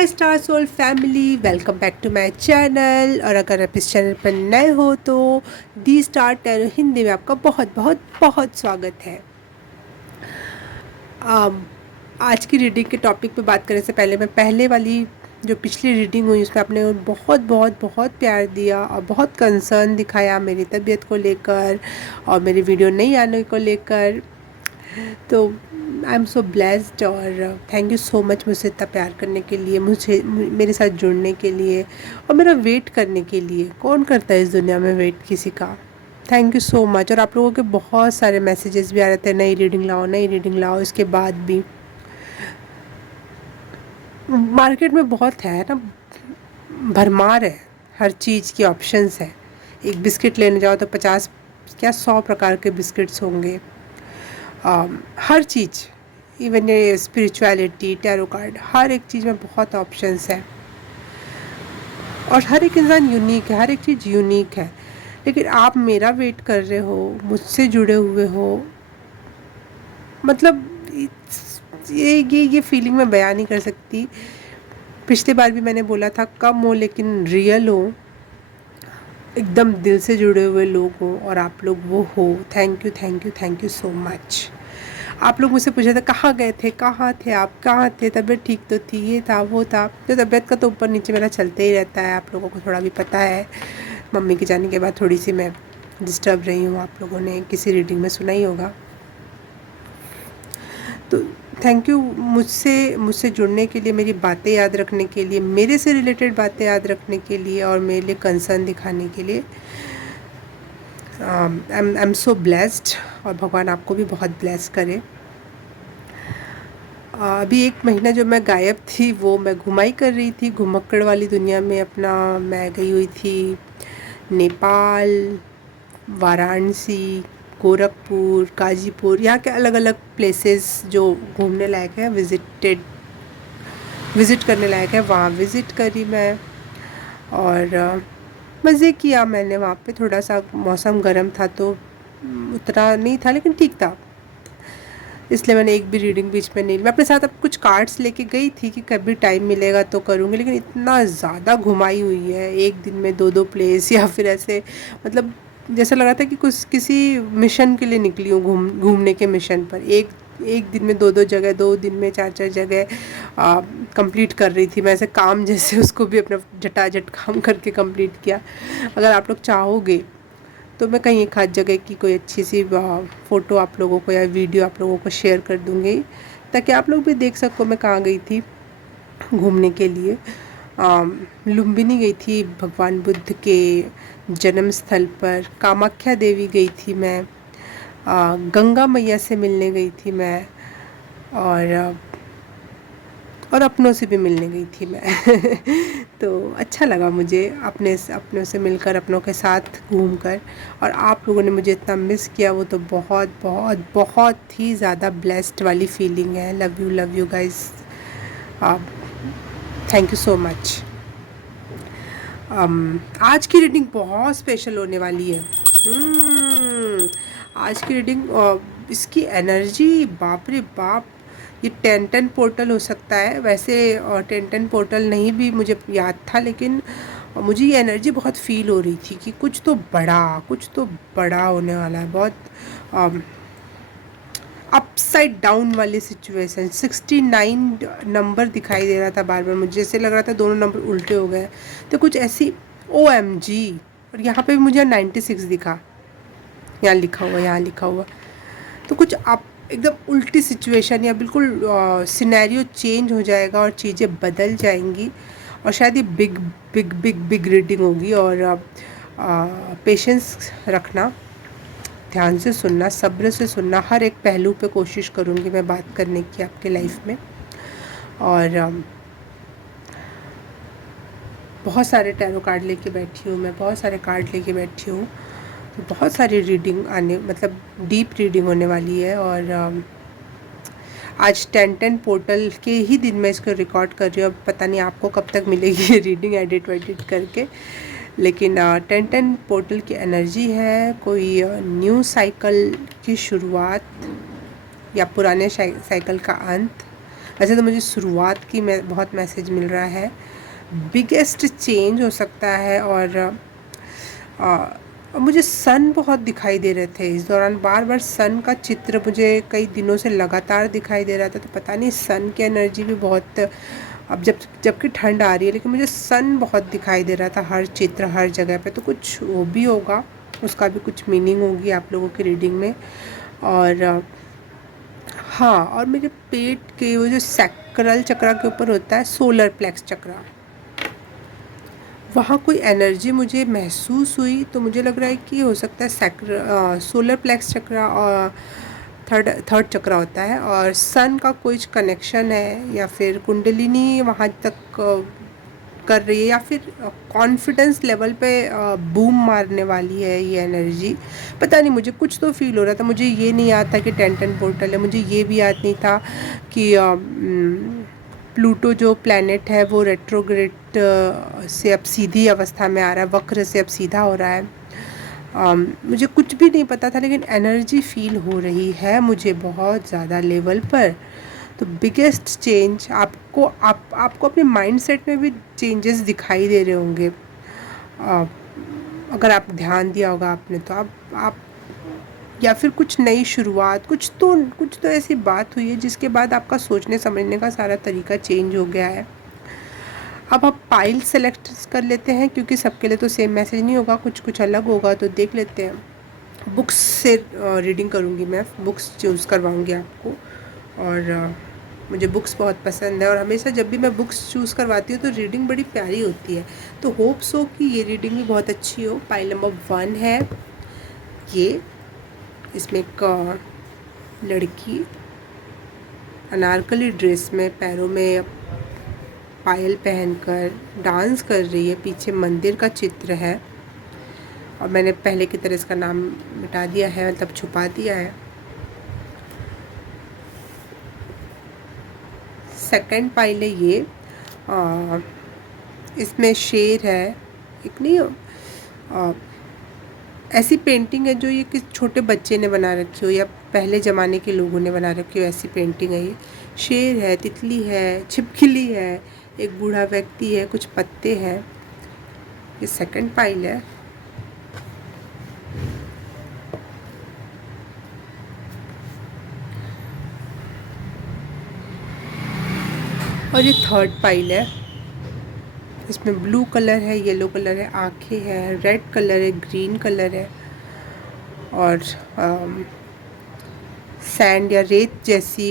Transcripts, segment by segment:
Hi star soul family, welcome back to my channel. और अगर आप इस चैनल पर नए हो तो दी स्टार टैरो हिंदी में आपका बहुत बहुत बहुत स्वागत है। आज की रीडिंग के टॉपिक पे बात करने से पहले मैं पहले वाली जो पिछली रीडिंग हुई उसमें आपने बहुत बहुत बहुत प्यार दिया और बहुत कंसर्न दिखाया मेरी तबीयत को लेकर और मेरी वीडियो नहीं आने को लेकर। तो आई एम सो ब्लेस्ड और थैंक यू सो मच मुझसे इतना प्यार करने के लिए, मुझे मेरे साथ जुड़ने के लिए और मेरा वेट करने के लिए। कौन करता है इस दुनिया में वेट किसी का। Thank you so much. और आप लोगों के बहुत सारे मैसेजेस भी आ रहे थे, नई रीडिंग लाओ नई रीडिंग लाओ। इसके बाद भी मार्केट में बहुत है ना, भरमार है, हर चीज़ की ऑप्शंस है। एक बिस्किट लेने जाओ तो 50 क्या 100 प्रकार के बिस्किट्स होंगे। हर चीज़, इवन ये स्पिरिचुअलिटी, टैरो कार्ड, हर एक चीज़ में बहुत ऑप्शंस है और हर एक इंसान यूनिक है, हर एक चीज़ यूनिक है। लेकिन आप मेरा वेट कर रहे हो, मुझसे जुड़े हुए हो, मतलब ये फीलिंग मैं बयान नहीं कर सकती। पिछली बार भी मैंने बोला था कम हो लेकिन रियल हो, एकदम दिल से जुड़े हुए लोग हो और आप लोग वो हो। Thank you thank you thank you so much. आप लोग मुझसे पूछे थे कहाँ गए थे, कहाँ थे आप, कहाँ थे, तबीयत ठीक तो थी, ये था वो था। तो तबीयत का तो ऊपर नीचे मेरा चलते ही रहता है, आप लोगों को थोड़ा भी पता है। मम्मी के जाने के बाद थोड़ी सी मैं डिस्टर्ब रही हूँ, आप लोगों ने किसी रीडिंग में सुना ही होगा। तो थैंक यू मुझसे जुड़ने के लिए, मेरी बातें याद रखने के लिए, मेरे से रिलेटेड बातें याद रखने के लिए और मेरे लिए कंसर्न दिखाने के लिए। आई एम सो ब्लेस्ड और भगवान आपको भी बहुत ब्लेस करे। अभी 1 महीना जो मैं गायब थी वो मैं घुमाई कर रही थी घुमक्कड़ वाली दुनिया में अपना। मैं गई हुई थी नेपाल, वाराणसी, गोरखपुर, गाजीपुर, यहाँ के अलग अलग प्लेसेस जो घूमने लायक है, विज़िट करने लायक है, वहाँ विज़िट करी मैं। और मज़े किया मैंने वहाँ पे। थोड़ा सा मौसम गर्म था तो उतना नहीं था लेकिन ठीक था, इसलिए मैंने एक भी रीडिंग बीच में नहीं। मैं अपने साथ अब कुछ कार्ड्स लेके गई थी कि कभी टाइम मिलेगा तो करूँगी, लेकिन इतना ज़्यादा घुमाई हुई है एक दिन में 2-2 प्लेस या फिर ऐसे, मतलब जैसा लग रहा था कि कुछ किसी मिशन के लिए निकली हूँ, घूमने के मिशन पर। एक दिन में 2-2 जगह, 2 दिन में 4-4 जगह कंप्लीट कर रही थी मैं, ऐसे काम जैसे उसको भी अपना झटाझट काम करके कंप्लीट किया। अगर आप लोग चाहोगे तो मैं कहीं एक आध जगह की कोई अच्छी सी फ़ोटो आप लोगों को या वीडियो आप लोगों को शेयर कर दूँगी, ताकि आप लोग भी देख सको मैं कहाँ गई थी घूमने के लिए। लुम्बिनी गई थी, भगवान बुद्ध के जन्म स्थल पर। कामाख्या देवी गई थी मैं। गंगा मैया से मिलने गई थी मैं। और अपनों से भी मिलने गई थी मैं तो अच्छा लगा मुझे अपनों से मिलकर, अपनों के साथ घूमकर। और आप लोगों ने मुझे इतना मिस किया, वो तो बहुत बहुत बहुत ही ज़्यादा ब्लेस्ड वाली फीलिंग है। Love you guys, thank you so much. आज की रीडिंग बहुत स्पेशल होने वाली है। आज की रीडिंग, इसकी एनर्जी बाप रे बाप, ये 10-10 पोर्टल हो सकता है वैसे। 10-10 पोर्टल नहीं भी मुझे याद था, लेकिन मुझे ये एनर्जी बहुत फील हो रही थी कि कुछ तो बड़ा होने वाला है। बहुत अपसाइड डाउन वाली सिचुएशन। 69 नंबर दिखाई दे रहा था बार बार, मुझे जैसे लग रहा था दोनों नंबर उल्टे हो गए। तो कुछ ऐसी OMG। और यहाँ पे भी मुझे 96 दिखा, यहाँ लिखा हुआ। तो कुछ आप एकदम उल्टी सिचुएशन या बिल्कुल सिनेरियो चेंज हो जाएगा और चीज़ें बदल जाएंगी। और शायद ये बिग रीडिंग होगी। और पेशेंस रखना, ध्यान से सुनना, सब्र से सुनना। हर एक पहलू पे कोशिश करूँगी मैं बात करने की आपके लाइफ में। और बहुत सारे टैरो कार्ड लेके बैठी हूँ मैं, बहुत सारे कार्ड लेके बैठी हूँ। तो बहुत सारी रीडिंग आने, मतलब डीप रीडिंग होने वाली है। और आज 10-10 पोर्टल के ही दिन मैं इसको रिकॉर्ड कर रही हूँ। अब पता नहीं आपको कब तक मिलेगी ये रीडिंग एडिट करके, लेकिन 10-10 पोर्टल की एनर्जी है। कोई न्यू साइकिल की शुरुआत या पुराने साइकिल का अंत। वैसे तो मुझे शुरुआत की बहुत मैसेज मिल रहा है, बिगेस्ट चेंज हो सकता है। और मुझे सन बहुत दिखाई दे रहे थे इस दौरान, बार बार सन का चित्र मुझे कई दिनों से लगातार दिखाई दे रहा था। तो पता नहीं सन की एनर्जी भी बहुत, अब जबकि ठंड आ रही है लेकिन मुझे सन बहुत दिखाई दे रहा था हर चित्र हर जगह पे। तो कुछ वो भी होगा, उसका भी कुछ मीनिंग होगी आप लोगों की रीडिंग में। और हाँ, और मेरे पेट के वो जो सैक्रल चक्रा के ऊपर होता है सोलर प्लेक्स चक्रा, वहाँ कोई एनर्जी मुझे महसूस हुई। तो मुझे लग रहा है कि हो सकता है सोलर प्लेक्स चक्रा और थर्ड चक्रा होता है, और सन का कोई कनेक्शन है, या फिर कुंडलिनी वहाँ तक कर रही है, या फिर कॉन्फिडेंस लेवल पे बूम मारने वाली है ये एनर्जी। पता नहीं, मुझे कुछ तो फील हो रहा था। मुझे ये नहीं याद था कि 10-10 पोर्टल है, मुझे ये भी याद नहीं था कि प्लूटो जो प्लैनेट है वो रेट्रोग्रेड से अब सीधी अवस्था में आ रहा है, वक्र से अब सीधा हो रहा है। मुझे कुछ भी नहीं पता था, लेकिन एनर्जी फील हो रही है मुझे बहुत ज़्यादा लेवल पर। तो बिगेस्ट चेंज आपको अपने माइंडसेट में भी चेंजेस दिखाई दे रहे होंगे। अगर आप ध्यान दिया होगा आपने तो आप या फिर कुछ नई शुरुआत, कुछ तो ऐसी बात हुई है जिसके बाद आपका सोचने समझने का सारा तरीका चेंज हो गया है। अब आप पाइल सेलेक्ट कर लेते हैं, क्योंकि सबके लिए तो सेम मैसेज नहीं होगा, कुछ कुछ अलग होगा। तो देख लेते हैं। बुक्स से रीडिंग करूँगी मैं, बुक्स चूज़ करवाऊँगी आपको। और मुझे बुक्स बहुत पसंद है, और हमेशा जब भी मैं बुक्स चूज़ करवाती हूँ तो रीडिंग बड़ी प्यारी होती है। तो होप्स हो कि ये रीडिंग भी बहुत अच्छी हो। पाइल नंबर 1 है ये। इसमें एक लड़की अनारकली ड्रेस में, पैरों में पायल पहनकर डांस कर रही है। पीछे मंदिर का चित्र है, और मैंने पहले की तरह इसका नाम मिटा दिया है, मतलब छुपा दिया है। सेकंड पाइल है ये। इसमें शेर है, एक नहीं, ऐसी पेंटिंग है जो ये किस छोटे बच्चे ने बना रखी हो, या पहले ज़माने के लोगों ने बना रखी हो, ऐसी पेंटिंग है ये। शेर है, तितली है, छिपकली है, एक बूढ़ा व्यक्ति है, कुछ पत्ते हैं। ये सेकंड पाइल है। और ये थर्ड पाइल है। इसमें ब्लू कलर है, येलो कलर है, आँखें हैं, रेड कलर है, ग्रीन कलर है, और सैंड या रेत जैसी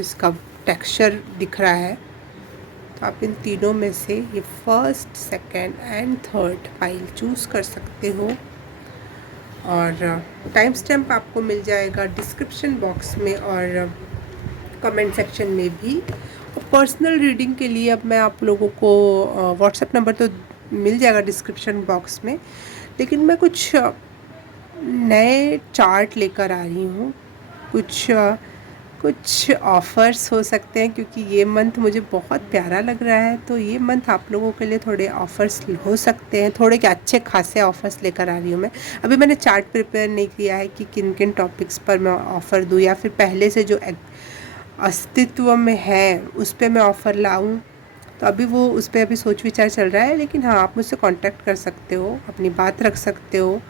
इसका टेक्सचर दिख रहा है। तो आप इन तीनों में से ये first, second and third pile choose कर सकते हो। और टाइम स्टैम्प आपको मिल जाएगा डिस्क्रिप्शन बॉक्स में और कमेंट सेक्शन में भी। पर्सनल रीडिंग के लिए अब मैं आप लोगों को व्हाट्सएप नंबर तो मिल जाएगा डिस्क्रिप्शन बॉक्स में, लेकिन मैं कुछ नए चार्ट लेकर आ रही हूँ। कुछ ऑफ़र्स हो सकते हैं, क्योंकि ये मंथ मुझे बहुत प्यारा लग रहा है। तो ये मंथ आप लोगों के लिए थोड़े ऑफ़र्स हो सकते हैं, थोड़े क्या अच्छे खासे ऑफ़र्स लेकर आ रही हूँ मैं। अभी मैंने चार्ट प्रिपेयर नहीं किया है कि किन किन टॉपिक्स पर मैं ऑफ़र दूँ, या फिर पहले से जो अस्तित्व में है उस पर मैं ऑफ़र लाऊं। तो अभी वो उस पर अभी सोच विचार चल रहा है। लेकिन हाँ, आप मुझसे कांटेक्ट कर सकते हो, अपनी बात रख सकते हो,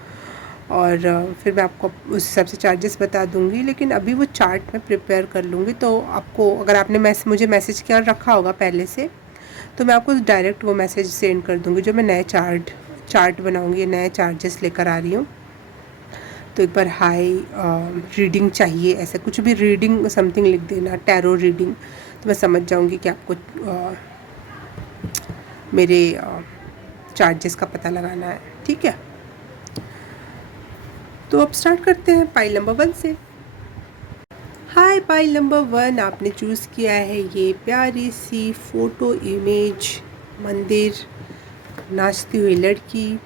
और फिर मैं आपको उस हिसाब से चार्जेस बता दूंगी। लेकिन अभी वो चार्ट मैं प्रिपेयर कर लूँगी। तो आपको, अगर आपने मुझे मैसेज किया रखा होगा पहले से, तो मैं आपको डायरेक्ट वो मैसेज सेंड कर दूँगी जो मैं नए चार्ट बनाऊँगी, नए चार्जेस लेकर आ रही हूँ। तो एक बार हाई रीडिंग चाहिए, ऐसे कुछ भी रीडिंग समथिंग लिख देना, टैरो रीडिंग, तो मैं समझ जाऊंगी कि आपको मेरे चार्जेस का पता लगाना है। ठीक है, तो अब स्टार्ट करते हैं पाइल नंबर 1 से। हाय पाइल नंबर 1, आपने चूज़ किया है ये प्यारी सी फ़ोटो इमेज, मंदिर, नाचती हुई लड़की।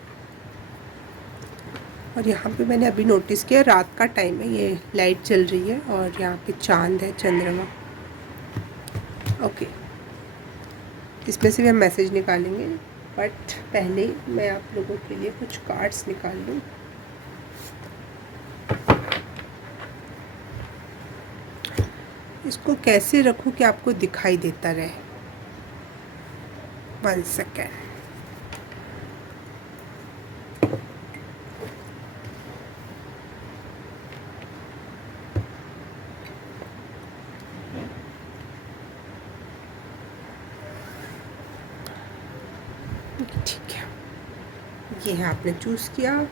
और यहाँ पे मैंने अभी नोटिस किया रात का टाइम है, ये लाइट चल रही है, और यहाँ पे चांद है, चंद्रमा। ओके, इसमें से भी हम मैसेज निकालेंगे, बट पहले मैं आप लोगों के लिए कुछ कार्ड्स निकाल लूँ। इसको कैसे रखूं कि आपको दिखाई देता रहे? 1 सेकेंड। ठीक है, ये है, आपने चूज़ किया।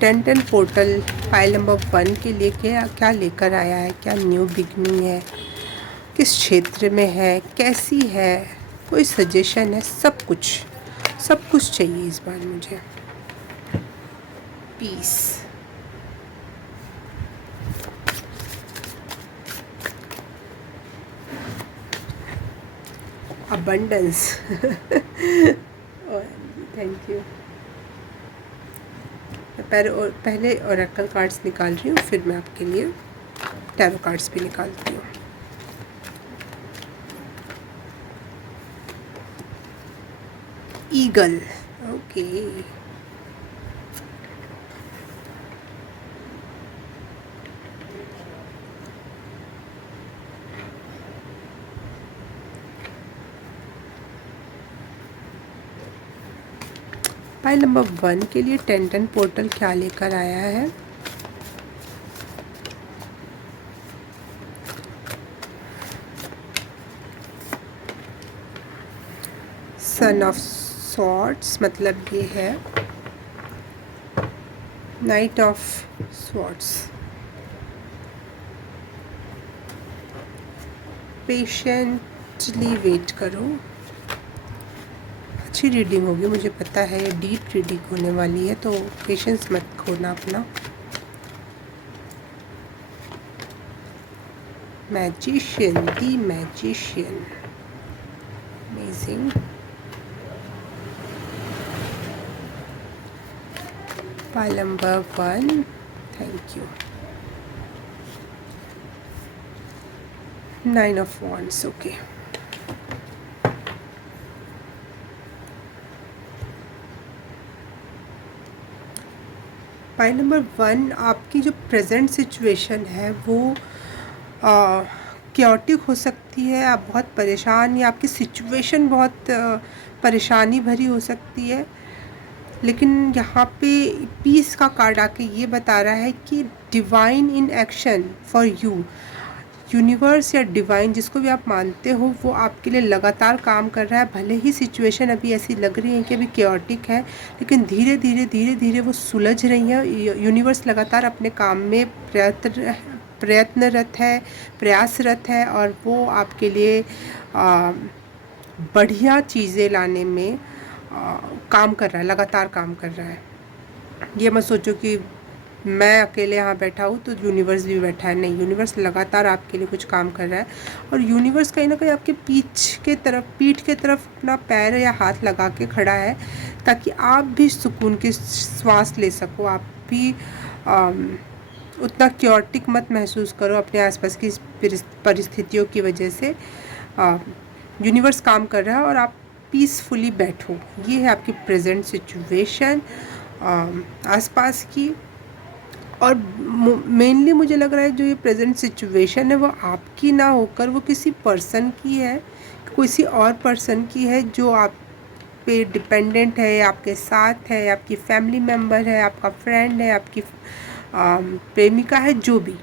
टेंटन पोर्टल फाइल नंबर 1 के लिए क्या क्या लेकर आया है, क्या न्यू बिगनिंग है, किस क्षेत्र में है, कैसी है, कोई सजेशन है, सब कुछ चाहिए इस बार मुझे। Peace, abundance thank you. मैं पहले ओरेकल कार्ड्स निकाल रही हूँ, फिर मैं आपके लिए टैरो कार्ड्स भी निकालती हूँ। Eagle, okay. फाइल नंबर 1 के लिए टेंटन पोर्टल क्या लेकर आया है? सन ऑफ स्वॉर्ड्स, मतलब ये है knight of swords. Patiently wait करो, अच्छी रीडिंग होगी, मुझे पता है ये डीप रीडिंग होने वाली है, तो पेशेंस मत खोना अपना। Magician, the magician, amazing. File number 1, thank you. 9 of wands, okay. File number 1, आपकी जो प्रेजेंट सिचुएशन है वो क्योटिक हो सकती है, आप बहुत परेशान, या आपकी सिचुएशन बहुत परेशानी भरी हो सकती है। लेकिन यहाँ पे पीस का कार्ड आके ये बता रहा है कि divine in action for you. Universe या डिवाइन, जिसको भी आप मानते हो, वो आपके लिए लगातार काम कर रहा है। भले ही सिचुएशन अभी ऐसी लग रही है कि अभी क्योटिक है, लेकिन धीरे धीरे वो सुलझ रही है। यूनिवर्स लगातार अपने काम में प्रयत्नरत है, प्रयासरत है, और वो आपके लिए बढ़िया चीज़ें लाने में काम कर रहा है, लगातार काम कर रहा है। ये मत सोचो कि मैं अकेले यहाँ बैठा हूँ तो यूनिवर्स भी बैठा है, नहीं, यूनिवर्स लगातार आपके लिए कुछ काम कर रहा है। और यूनिवर्स कहीं ना कहीं आपके पीठ के तरफ अपना पैर या हाथ लगा के खड़ा है, ताकि आप भी सुकून की सांस ले सको, आप भी उतना क्योटिक मत महसूस करो अपने आसपास की परिस्थितियों की वजह से। यूनिवर्स काम कर रहा है और आप पीसफुली बैठो। ये है आपकी प्रेजेंट सिचुएशन आसपास की। और मेनली मुझे लग रहा है जो ये प्रेजेंट सिचुएशन है वो आपकी ना होकर वो किसी पर्सन की है, किसी और पर्सन की है, जो आप पे डिपेंडेंट है, आपके साथ है, आपकी फैमिली मेम्बर है, आपका फ्रेंड है, आपकी प्रेमिका है, जो भी,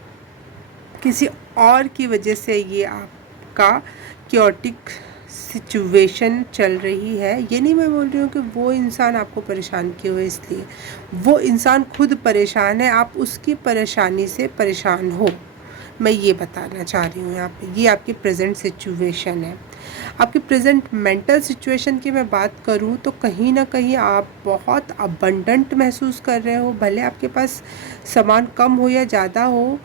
किसी और की वजह से ये आपका क्योटिक सिचुएशन चल रही है। ये नहीं मैं बोल रही हूँ कि वो इंसान आपको परेशान किए हुए, इसलिए वो इंसान खुद परेशान है, आप उसकी परेशानी से परेशान हो, मैं ये बताना चाह रही हूँ यहाँ पे। ये आपकी प्रेजेंट सिचुएशन है। आपकी प्रेजेंट मेंटल सिचुएशन की मैं बात करूँ तो कहीं ना कहीं आप बहुत अबंडेंट महसूस कर रहे हो, भले आपके पास सामान कम हो या ज़्यादा हो।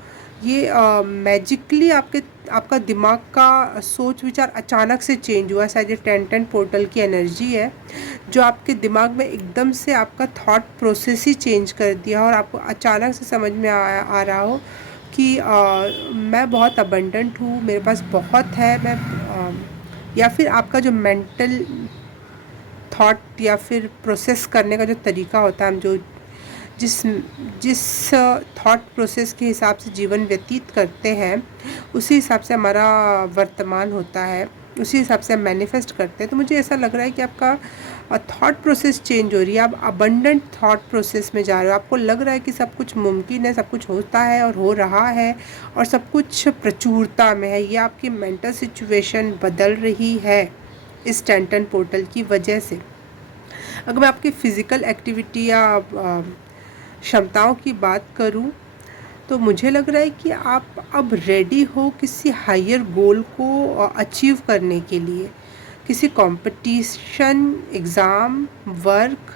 ये मैजिकली आपका दिमाग का सोच विचार अचानक से चेंज हुआ, शायद ये टेंटन पोर्टल की एनर्जी है जो आपके दिमाग में एकदम से आपका थॉट प्रोसेस ही चेंज कर दिया, और आपको अचानक से समझ में आ रहा हो कि मैं बहुत अबंडेंट हूँ, मेरे पास बहुत है, या फिर आपका जो मेंटल थॉट या फिर प्रोसेस करने का जो तरीका होता है, हम जो जिस जिस थॉट प्रोसेस के हिसाब से जीवन व्यतीत करते हैं, उसी हिसाब से हमारा वर्तमान होता है, उसी हिसाब से हम मैनिफेस्ट करते हैं। तो मुझे ऐसा लग रहा है कि आपका थॉट प्रोसेस चेंज हो रही है, आप अबंडेंट थॉट प्रोसेस में जा रहे हो। आपको लग रहा है कि सब कुछ मुमकिन है, सब कुछ होता है और हो रहा है और सब कुछ प्रचुरता में है। ये आपकी मेंटल सिचुएशन बदल रही है इस 10-10 पोर्टल की वजह से। अगर मैं आपकी फ़िज़िकल एक्टिविटी या क्षमताओं की बात करूं, तो मुझे लग रहा है कि आप अब रेडी हो किसी हायर गोल को अचीव करने के लिए, किसी कंपटीशन, एग्ज़ाम, वर्क,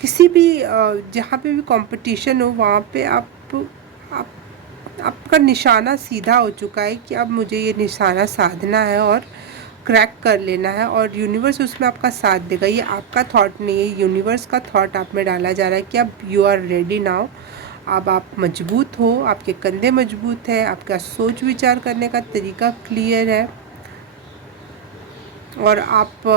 किसी भी जहाँ पे भी कंपटीशन हो वहाँ पे आप आपका निशाना सीधा हो चुका है कि अब मुझे ये निशाना साधना है और क्रैक कर लेना है, और यूनिवर्स उसमें आपका साथ देगा। ये आपका थॉट नहीं है, यूनिवर्स का थॉट आप में डाला जा रहा है कि अब यू आर रेडी नाउ। अब आप मजबूत हो, आपके कंधे मजबूत है, आपका सोच विचार करने का तरीका क्लियर है और आप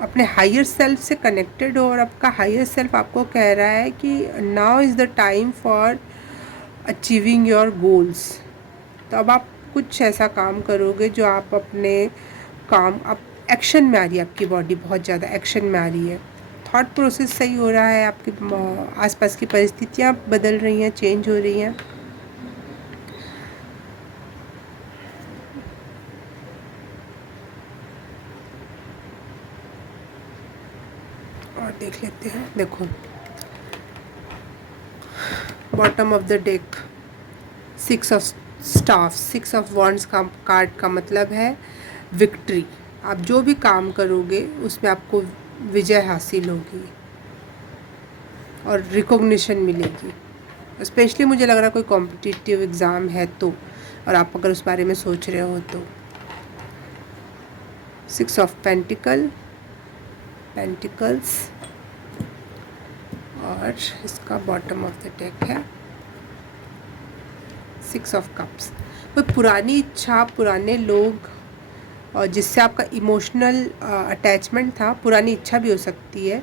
अपने हायर सेल्फ से कनेक्टेड हो, और आपका हायर सेल्फ आपको कह रहा है कि now is the time for achieving your goals. तो अब आप कुछ ऐसा काम करोगे जो आप अपने काम, अब एक्शन में आ रही है, आपकी बॉडी बहुत ज़्यादा एक्शन में आ रही है, थॉट प्रोसेस सही हो रहा है, आपके आसपास की परिस्थितियाँ बदल रही हैं, चेंज हो रही हैं। और देख लेते हैं, देखो bottom of the deck 6 of staff, 6 of wands का कार्ड का मतलब है विक्ट्री। आप जो भी काम करोगे उसमें आपको विजय हासिल होगी और रिकॉग्निशन मिलेगी। स्पेशली मुझे लग रहा है कोई कॉम्पिटिटिव एग्ज़ाम है तो, और आप अगर उस बारे में सोच रहे हो तो। 6 ऑफ पेंटिकल्स और इसका बॉटम ऑफ द डेक है 6 ऑफ कप्स। कोई पुरानी इच्छा, पुराने लोग और जिससे आपका इमोशनल अटैचमेंट था, पुरानी इच्छा भी हो सकती है,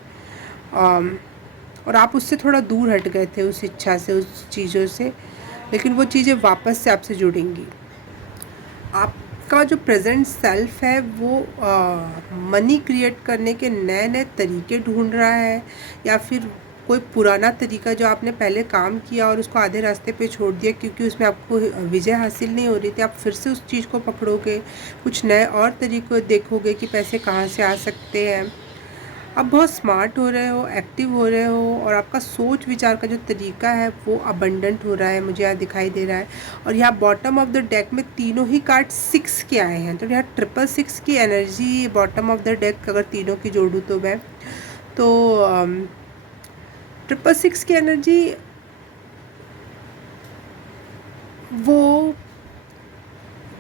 और आप उससे थोड़ा दूर हट गए थे उस इच्छा से, उस चीज़ों से, लेकिन वो चीज़ें वापस से आपसे जुड़ेंगी। आपका जो प्रेजेंट सेल्फ है वो मनी क्रिएट करने के नए नए तरीके ढूंढ रहा है, या फिर कोई पुराना तरीका जो आपने पहले काम किया और उसको आधे रास्ते पे छोड़ दिया क्योंकि उसमें आपको विजय हासिल नहीं हो रही थी, आप फिर से उस चीज़ को पकड़ोगे, कुछ नए और तरीक़े देखोगे कि पैसे कहाँ से आ सकते हैं। आप बहुत स्मार्ट हो रहे हो, एक्टिव हो रहे हो, और आपका सोच विचार का जो तरीका है वो अबंडेंट हो रहा है, मुझे यहाँ दिखाई दे रहा है। और यहाँ बॉटम ऑफ द डेक में तीनों ही कार्ड 6 के आए हैं, तो यहाँ 666 की energy bottom of the deck अगर तीनों की जोड़ूँ तो मैं, तो 666 की एनर्जी वो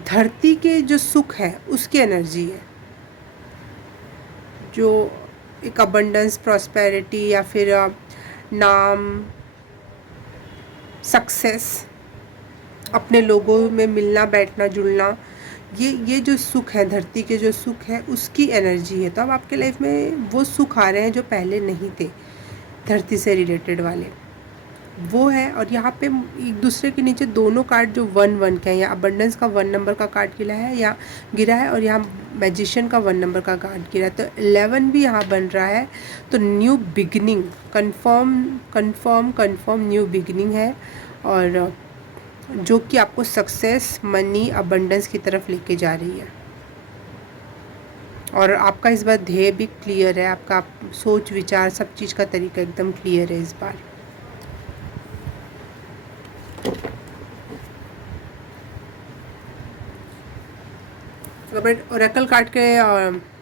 धरती के जो सुख है उसकी एनर्जी है, जो एक अबंडेंस, प्रॉस्पेरिटी, या फिर नाम, सक्सेस, अपने लोगों में मिलना बैठना जुलना, ये जो सुख है, धरती के जो सुख है उसकी एनर्जी है। तो अब आपके लाइफ में वो सुख आ रहे हैं जो पहले नहीं थे, धरती से रिलेटेड वाले वो है। और यहाँ पे एक दूसरे के नीचे दोनों कार्ड जो 1-1 के हैं, या अबंडेंस का 1 नंबर का कार्ड गिरा है और यहाँ मैजिशियन का 1 नंबर का कार्ड गिरा है, तो 11 भी यहाँ बन रहा है। तो new beginning, confirm new beginning है, और जो कि आपको सक्सेस, मनी, अबंडेंस की तरफ लेके जा रही है। और आपका इस बार ध्येय भी क्लियर है, आपका सोच विचार सब चीज़ का तरीका एकदम क्लियर है इस बार। अगर मैं ओरेकल कार्ड के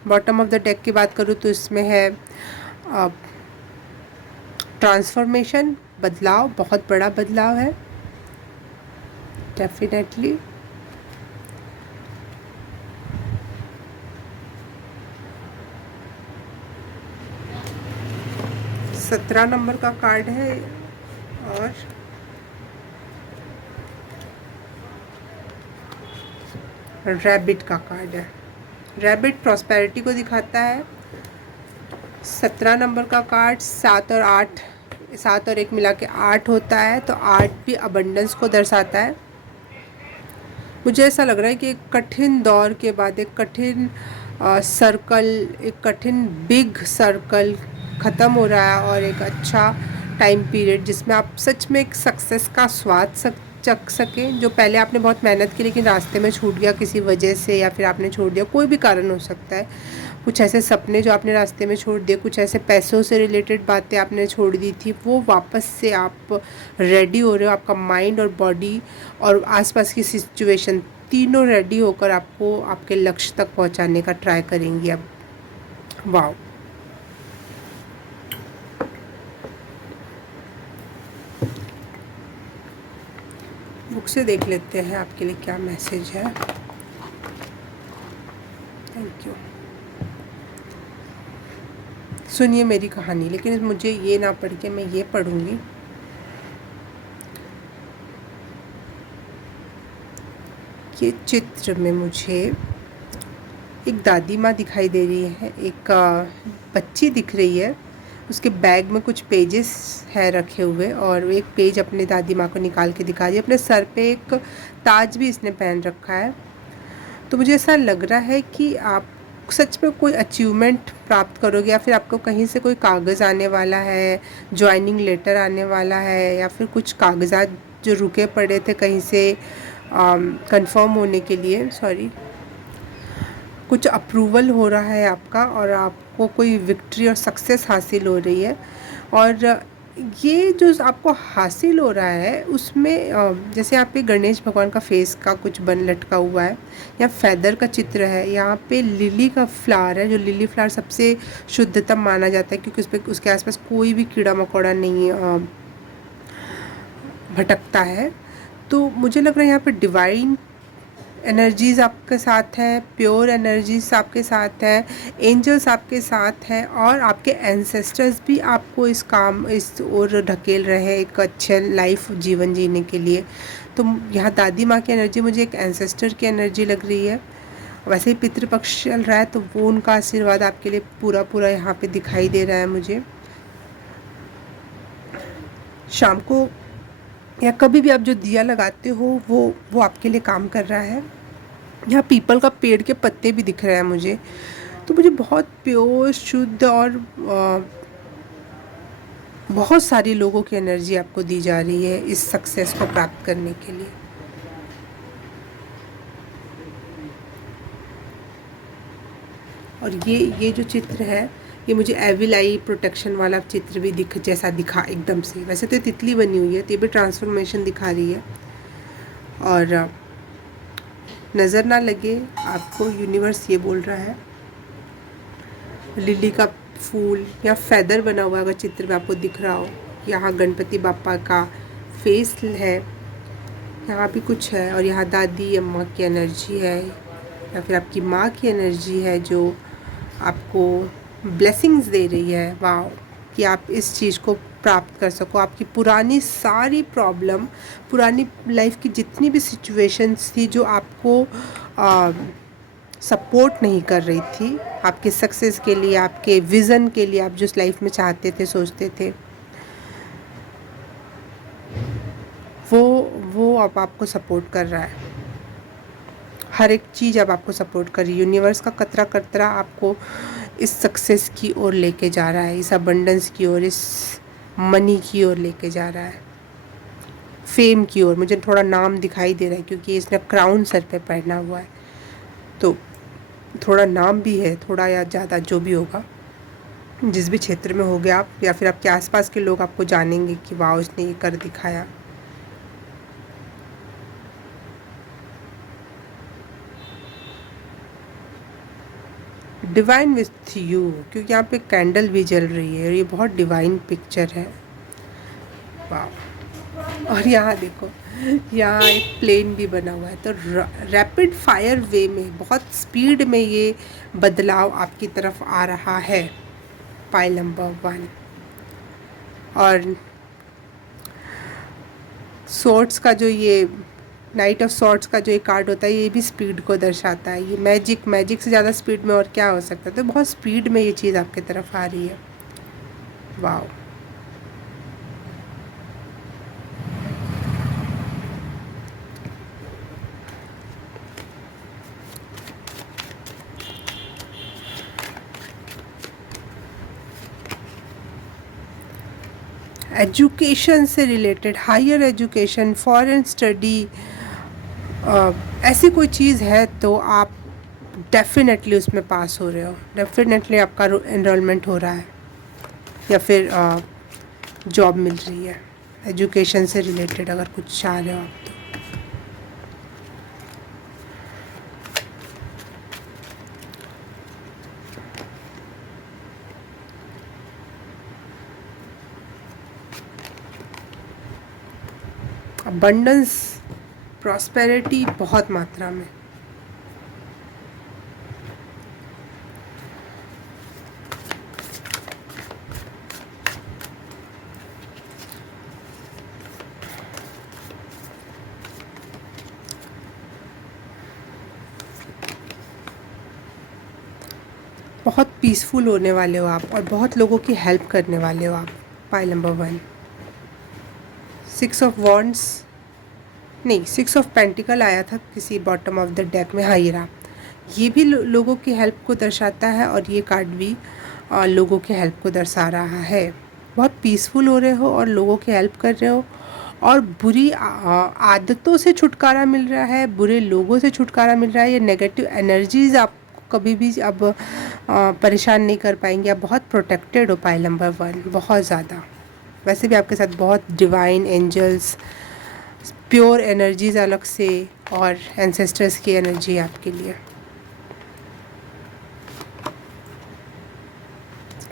बॉटम ऑफ द डेक की बात करूँ तो इसमें है ट्रांसफॉर्मेशन, बदलाव, बहुत बड़ा बदलाव है डेफिनेटली। सत्रह नंबर का कार्ड है और रैबिट का कार्ड है। रैबिट प्रॉस्पेरिटी को दिखाता है, 17 नंबर का कार्ड 7 और 8, 7 और 1 मिला के 8 होता है, तो 8 भी अबंडेंस को दर्शाता है। मुझे ऐसा लग रहा है कि एक कठिन दौर के बाद एक कठिन सर्कल, एक कठिन बिग सर्कल ख़त्म हो रहा है और एक अच्छा टाइम पीरियड जिसमें आप सच में एक सक्सेस का स्वाद चख सकें। जो पहले आपने बहुत मेहनत की लेकिन रास्ते में छूट गया किसी वजह से, या फिर आपने छोड़ दिया, कोई भी कारण हो सकता है। कुछ ऐसे सपने जो आपने रास्ते में छोड़ दिए, कुछ ऐसे पैसों से रिलेटेड बातें आपने छोड़ दी थी, वो वापस से आप रेडी हो रहे हो। आपका माइंड और बॉडी और आसपास की सिचुएशन तीनों रेडी होकर आपको आपके लक्ष्य तक पहुंचाने का ट्राई करेंगी अब। वाओ। बुक से देख लेते हैं आपके लिए क्या मैसेज है। Thank you. सुनिए मेरी कहानी, लेकिन मुझे ये ना पढ़ के मैं ये पढ़ूंगी। ये चित्र में मुझे एक दादी माँ दिखाई दे रही है, एक बच्ची दिख रही है, उसके बैग में कुछ पेजेस है रखे हुए, और एक पेज अपने दादी माँ को निकाल के दिखा रही है। अपने सर पे एक ताज भी इसने पहन रखा है। तो मुझे ऐसा लग रहा है कि आप सच में कोई अचीवमेंट प्राप्त करोगे, या फिर आपको कहीं से कोई कागज़ आने वाला है, ज्वाइनिंग लेटर आने वाला है, या फिर कुछ कागजात जो रुके पड़े थे कहीं से कंफर्म होने के लिए, सॉरी, कुछ अप्रूवल हो रहा है आपका, और आपको कोई विक्ट्री और सक्सेस हासिल हो रही है। और ये जो आपको हासिल हो रहा है उसमें जैसे यहाँ पे गणेश भगवान का फेस का कुछ बन लटका हुआ है, या फेदर का चित्र है, यहाँ पे लिली का फ्लावर है, जो लिली फ्लावर सबसे शुद्धतम माना जाता है क्योंकि उस पर उसके आसपास कोई भी कीड़ा मकोड़ा नहीं भटकता है। तो मुझे लग रहा है यहाँ पे डिवाइन एनर्जीज़ आपके साथ हैं, प्योर एनर्जीज आपके साथ हैं, एंजल्स आपके साथ हैं, और आपके एंसेस्टर्स भी आपको इस ओर ढकेल रहे हैं एक अच्छे लाइफ जीवन जीने के लिए। तो यहाँ दादी माँ की एनर्जी मुझे एक एंसेस्टर की एनर्जी लग रही है। वैसे ही पितृपक्ष चल रहा है तो वो उनका आशीर्वाद आपके लिए पूरा पूरा यहाँ पे दिखाई दे रहा है मुझे। शाम को या कभी भी आप जो दिया लगाते हो वो आपके लिए काम कर रहा है। यहाँ पीपल का पेड़ के पत्ते भी दिख रहे हैं मुझे। तो मुझे बहुत प्योर, शुद्ध और बहुत सारी लोगों की एनर्जी आपको दी जा रही है इस सक्सेस को प्राप्त करने के लिए। और ये जो चित्र है ये मुझे एविल आई प्रोटेक्शन वाला चित्र भी जैसा दिखा एकदम से। वैसे तो तितली बनी हुई है, तो ये भी ट्रांसफॉर्मेशन दिखा रही है। और नज़र ना लगे आपको, यूनिवर्स ये बोल रहा है। लिली का फूल या फेदर बना हुआ अगर चित्र में आपको दिख रहा हो, यहाँ गणपति बापा का फेस है, यहाँ भी कुछ है, और यहाँ दादी अम्मा की एनर्जी है, या फिर आपकी माँ की एनर्जी है जो आपको ब्लेसिंग्स दे रही है। वाह, कि आप इस चीज़ को प्राप्त कर सको। आपकी पुरानी सारी प्रॉब्लम, पुरानी लाइफ की जितनी भी सिचुएशंस थी जो आपको सपोर्ट नहीं कर रही थी आपके सक्सेस के लिए, आपके विज़न के लिए, आप जिस लाइफ में चाहते थे, सोचते थे, वो अब आपको सपोर्ट कर रहा है। हर एक चीज़ अब आपको सपोर्ट कर रही है। यूनिवर्स का कतरा कतरा आपको इस सक्सेस की ओर लेके जा रहा है, इस अबंडेंस की ओर, इस मनी की ओर लेके जा रहा है, फेम की ओर। मुझे थोड़ा नाम दिखाई दे रहा है क्योंकि इसने क्राउन सर पे पहना हुआ है, तो थोड़ा नाम भी है, थोड़ा या ज़्यादा जो भी होगा, जिस भी क्षेत्र में हो गया आप, या फिर आपके आसपास के लोग आपको जानेंगे कि वाह उसने ये कर दिखाया। डिवाइन विथ यू, क्योंकि यहाँ पे कैंडल भी जल रही है और ये बहुत डिवाइन पिक्चर है। वाह। और यहाँ देखो, यहाँ एक प्लेन भी बना हुआ है, तो रैपिड फायर वे में, बहुत स्पीड में ये बदलाव आपकी तरफ आ रहा है। Pile number 1। और सोर्ट्स का जो ये नाइट ऑफ सॉर्ट्स का जो एक कार्ड होता है ये भी स्पीड को दर्शाता है। ये मैजिक से ज़्यादा स्पीड में और क्या हो सकता है। तो बहुत स्पीड में ये चीज़ आपकी तरफ आ रही है। वाओ। एजुकेशन से related, higher education, foreign study, ऐसी कोई चीज़ है तो आप डेफिनेटली उसमें पास हो रहे हो, डेफिनेटली आपका एनरोलमेंट हो रहा है या फिर जॉब मिल रही है। एजुकेशन से रिलेटेड अगर कुछ चाह रहे हो आप तो। अबंडेंस, प्रॉस्पेरिटी बहुत मात्रा में। बहुत पीसफुल होने वाले हो आप और बहुत लोगों की हेल्प करने वाले हो आप। पाइल नंबर 1, 6 ऑफ वॉन्ड्स नहीं, 6 ऑफ पेंटिकल आया था किसी बॉटम ऑफ द डेक में। हाँ, ये रहा। ये भी लोगों की हेल्प को दर्शाता है और ये कार्ड भी लोगों की हेल्प को दर्शा रहा है। बहुत पीसफुल हो रहे हो और लोगों की हेल्प कर रहे हो और बुरी आदतों से छुटकारा मिल रहा है, बुरे लोगों से छुटकारा मिल रहा है। ये नेगेटिव एनर्जीज़ आपको कभी भी अब परेशान नहीं कर पाएंगे। आप बहुत प्रोटेक्टेड हो पाइल नंबर 1, बहुत ज़्यादा। वैसे भी आपके साथ बहुत डिवाइन एंजल्स, प्योर एनर्जीज अलग से और एंसेस्टर्स की एनर्जी आपके लिए।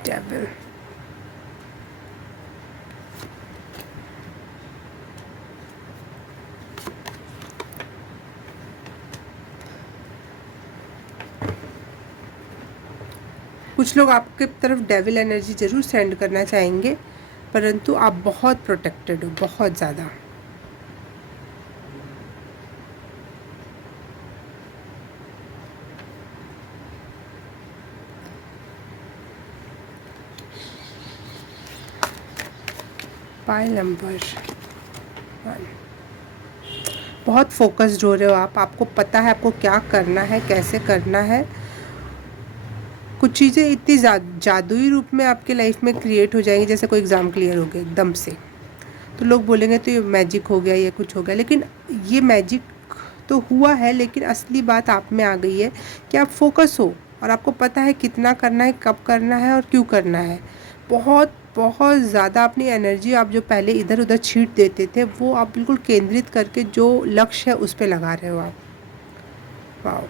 डेविल, कुछ लोग आपके तरफ डेविल एनर्जी ज़रूर सेंड करना चाहेंगे, परंतु आप बहुत प्रोटेक्टेड हो, बहुत ज़्यादा। पाइल नंबर 1, बहुत फोकस्ड हो रहे हो आप। आपको पता है आपको क्या करना है, कैसे करना है। कुछ चीज़ें इतनी जादुई रूप में आपके लाइफ में क्रिएट हो जाएंगी, जैसे कोई एग्ज़ाम क्लियर हो गया एकदम से, तो लोग बोलेंगे तो ये मैजिक हो गया, ये कुछ हो गया। लेकिन ये मैजिक तो हुआ है, लेकिन असली बात आप में आ गई है कि आप फोकस हो और आपको पता है कितना करना है, कब करना है और क्यों करना है। बहुत बहुत ज़्यादा अपनी एनर्जी आप जो पहले इधर उधर छींट देते थे, वो आप बिल्कुल केंद्रित करके जो लक्ष्य है उस पर लगा रहे हो आप। वाओ।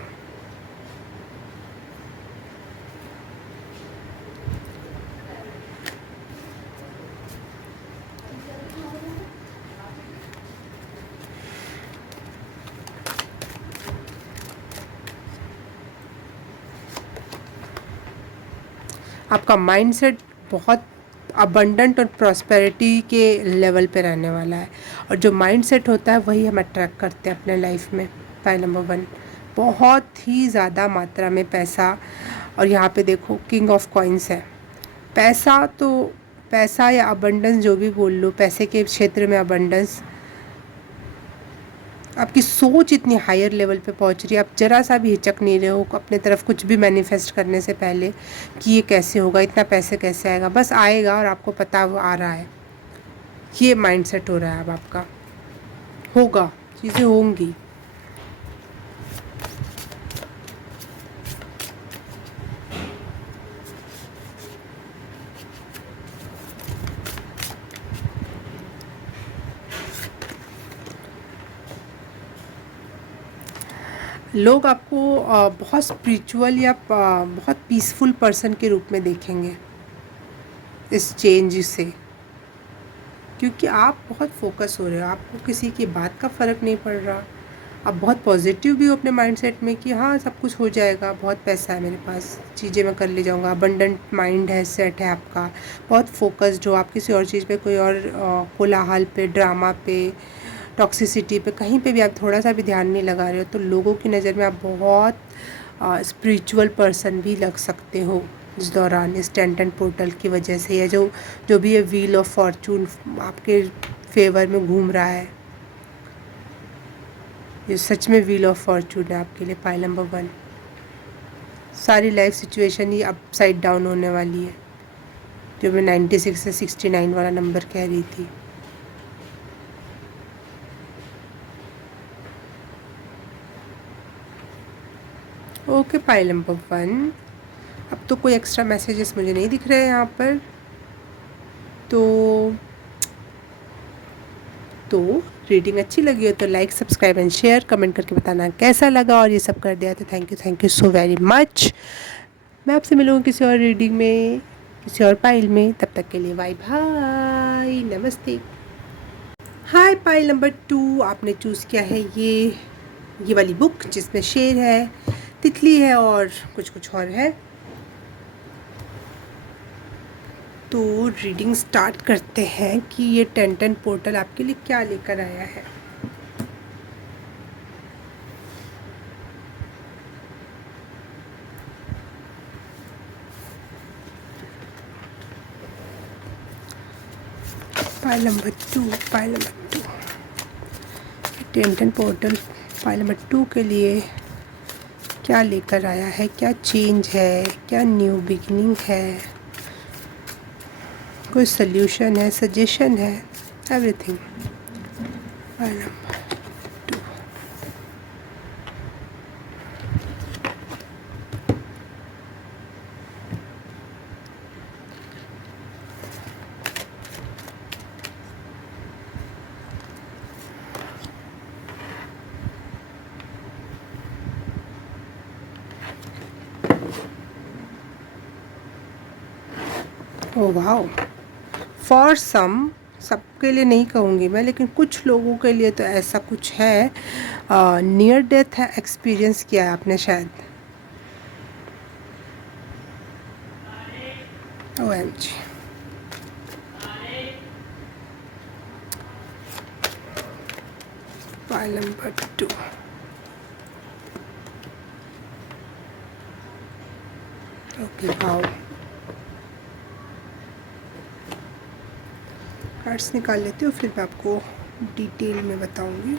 आपका माइंडसेट बहुत अबंडेंट और प्रॉस्पेरिटी के लेवल पे रहने वाला है और जो माइंडसेट होता है वही हम अट्रैक्ट करते हैं अपने लाइफ में। पाइल नंबर 1, बहुत ही ज़्यादा मात्रा में पैसा। और यहाँ पे देखो किंग ऑफ कॉइन्स है। पैसा तो पैसा या अबंडेंस जो भी बोल लो, पैसे के क्षेत्र में अबंडेंस। आपकी सोच इतनी हायर लेवल पे पहुंच रही है, आप ज़रा सा भी हिचक नहीं रहे हो अपने तरफ कुछ भी मैनिफेस्ट करने से पहले कि ये कैसे होगा, इतना पैसे कैसे आएगा। बस आएगा और आपको पता वो आ रहा है। ये माइंडसेट हो रहा है अब आपका। होगा, चीज़ें होंगी। लोग आपको बहुत स्पिरिचुअल या बहुत पीसफुल पर्सन के रूप में देखेंगे इस चेंज से, क्योंकि आप बहुत फोकस हो रहे हो। आपको किसी की बात का फ़र्क नहीं पड़ रहा। आप बहुत पॉजिटिव भी हो अपने माइंडसेट में कि हाँ सब कुछ हो जाएगा, बहुत पैसा है मेरे पास, चीज़ें मैं कर ले जाऊँगा। अबंडेंट माइंड है, सेट है आपका। बहुत फोकस्ड हो आप किसी और चीज़ पे, कोई और कोलाहल पे, ड्रामा पे टॉक्सिसिटी पे, कहीं पे भी आप थोड़ा सा भी ध्यान नहीं लगा रहे हो तो लोगों की नज़र में आप बहुत स्पिरिचुअल पर्सन भी लग सकते हो इस दौरान, इस 10-10 पोर्टल की वजह से, या जो भी ये व्हील ऑफ फॉर्चून आपके फेवर में घूम रहा है, ये सच में व्हील ऑफ फॉर्चून है आपके लिए। पाइल नंबर 1, सारी लाइफ सिचुएशन ही अपसाइड डाउन होने वाली है, जो मैं 96 से 69 वाला नंबर कह रही थी। ओके पाइल नंबर 1, अब तो कोई एक्स्ट्रा मैसेजेस मुझे नहीं दिख रहे हैं यहाँ पर। तो रीडिंग अच्छी लगी हो तो like, subscribe and share, comment करके बताना कैसा लगा, और ये सब कर दिया तो thank you so very much. मैं आपसे मिलूँगी किसी और रीडिंग में, किसी और पाइल में। तब तक के लिए बाय बाय, नमस्ते। हाय पाइल नंबर 2, आपने चूज़ किया है ये वाली बुक जिसमें शेर है, तितली है और कुछ और है। तो रीडिंग स्टार्ट करते हैं कि ये 10-10 पोर्टल आपके लिए क्या लेकर आया है। Pile number 2, 10-10 portal pile number 2 के लिए क्या लेकर आया है, क्या चेंज है, क्या न्यू बिगिनिंग है, कोई सल्यूशन है, सजेशन है, everything. Pile number 2, oh wow, for some, सबके लिए नहीं कहूँगी मैं, लेकिन कुछ लोगों के लिए तो ऐसा कुछ है। नियर डेथ है एक्सपीरियंस किया है आपने शायद। OMG, pile number 2, okay wow. Cards निकाल लेती हूँ, फिर मैं आपको डिटेल में बताऊँगी।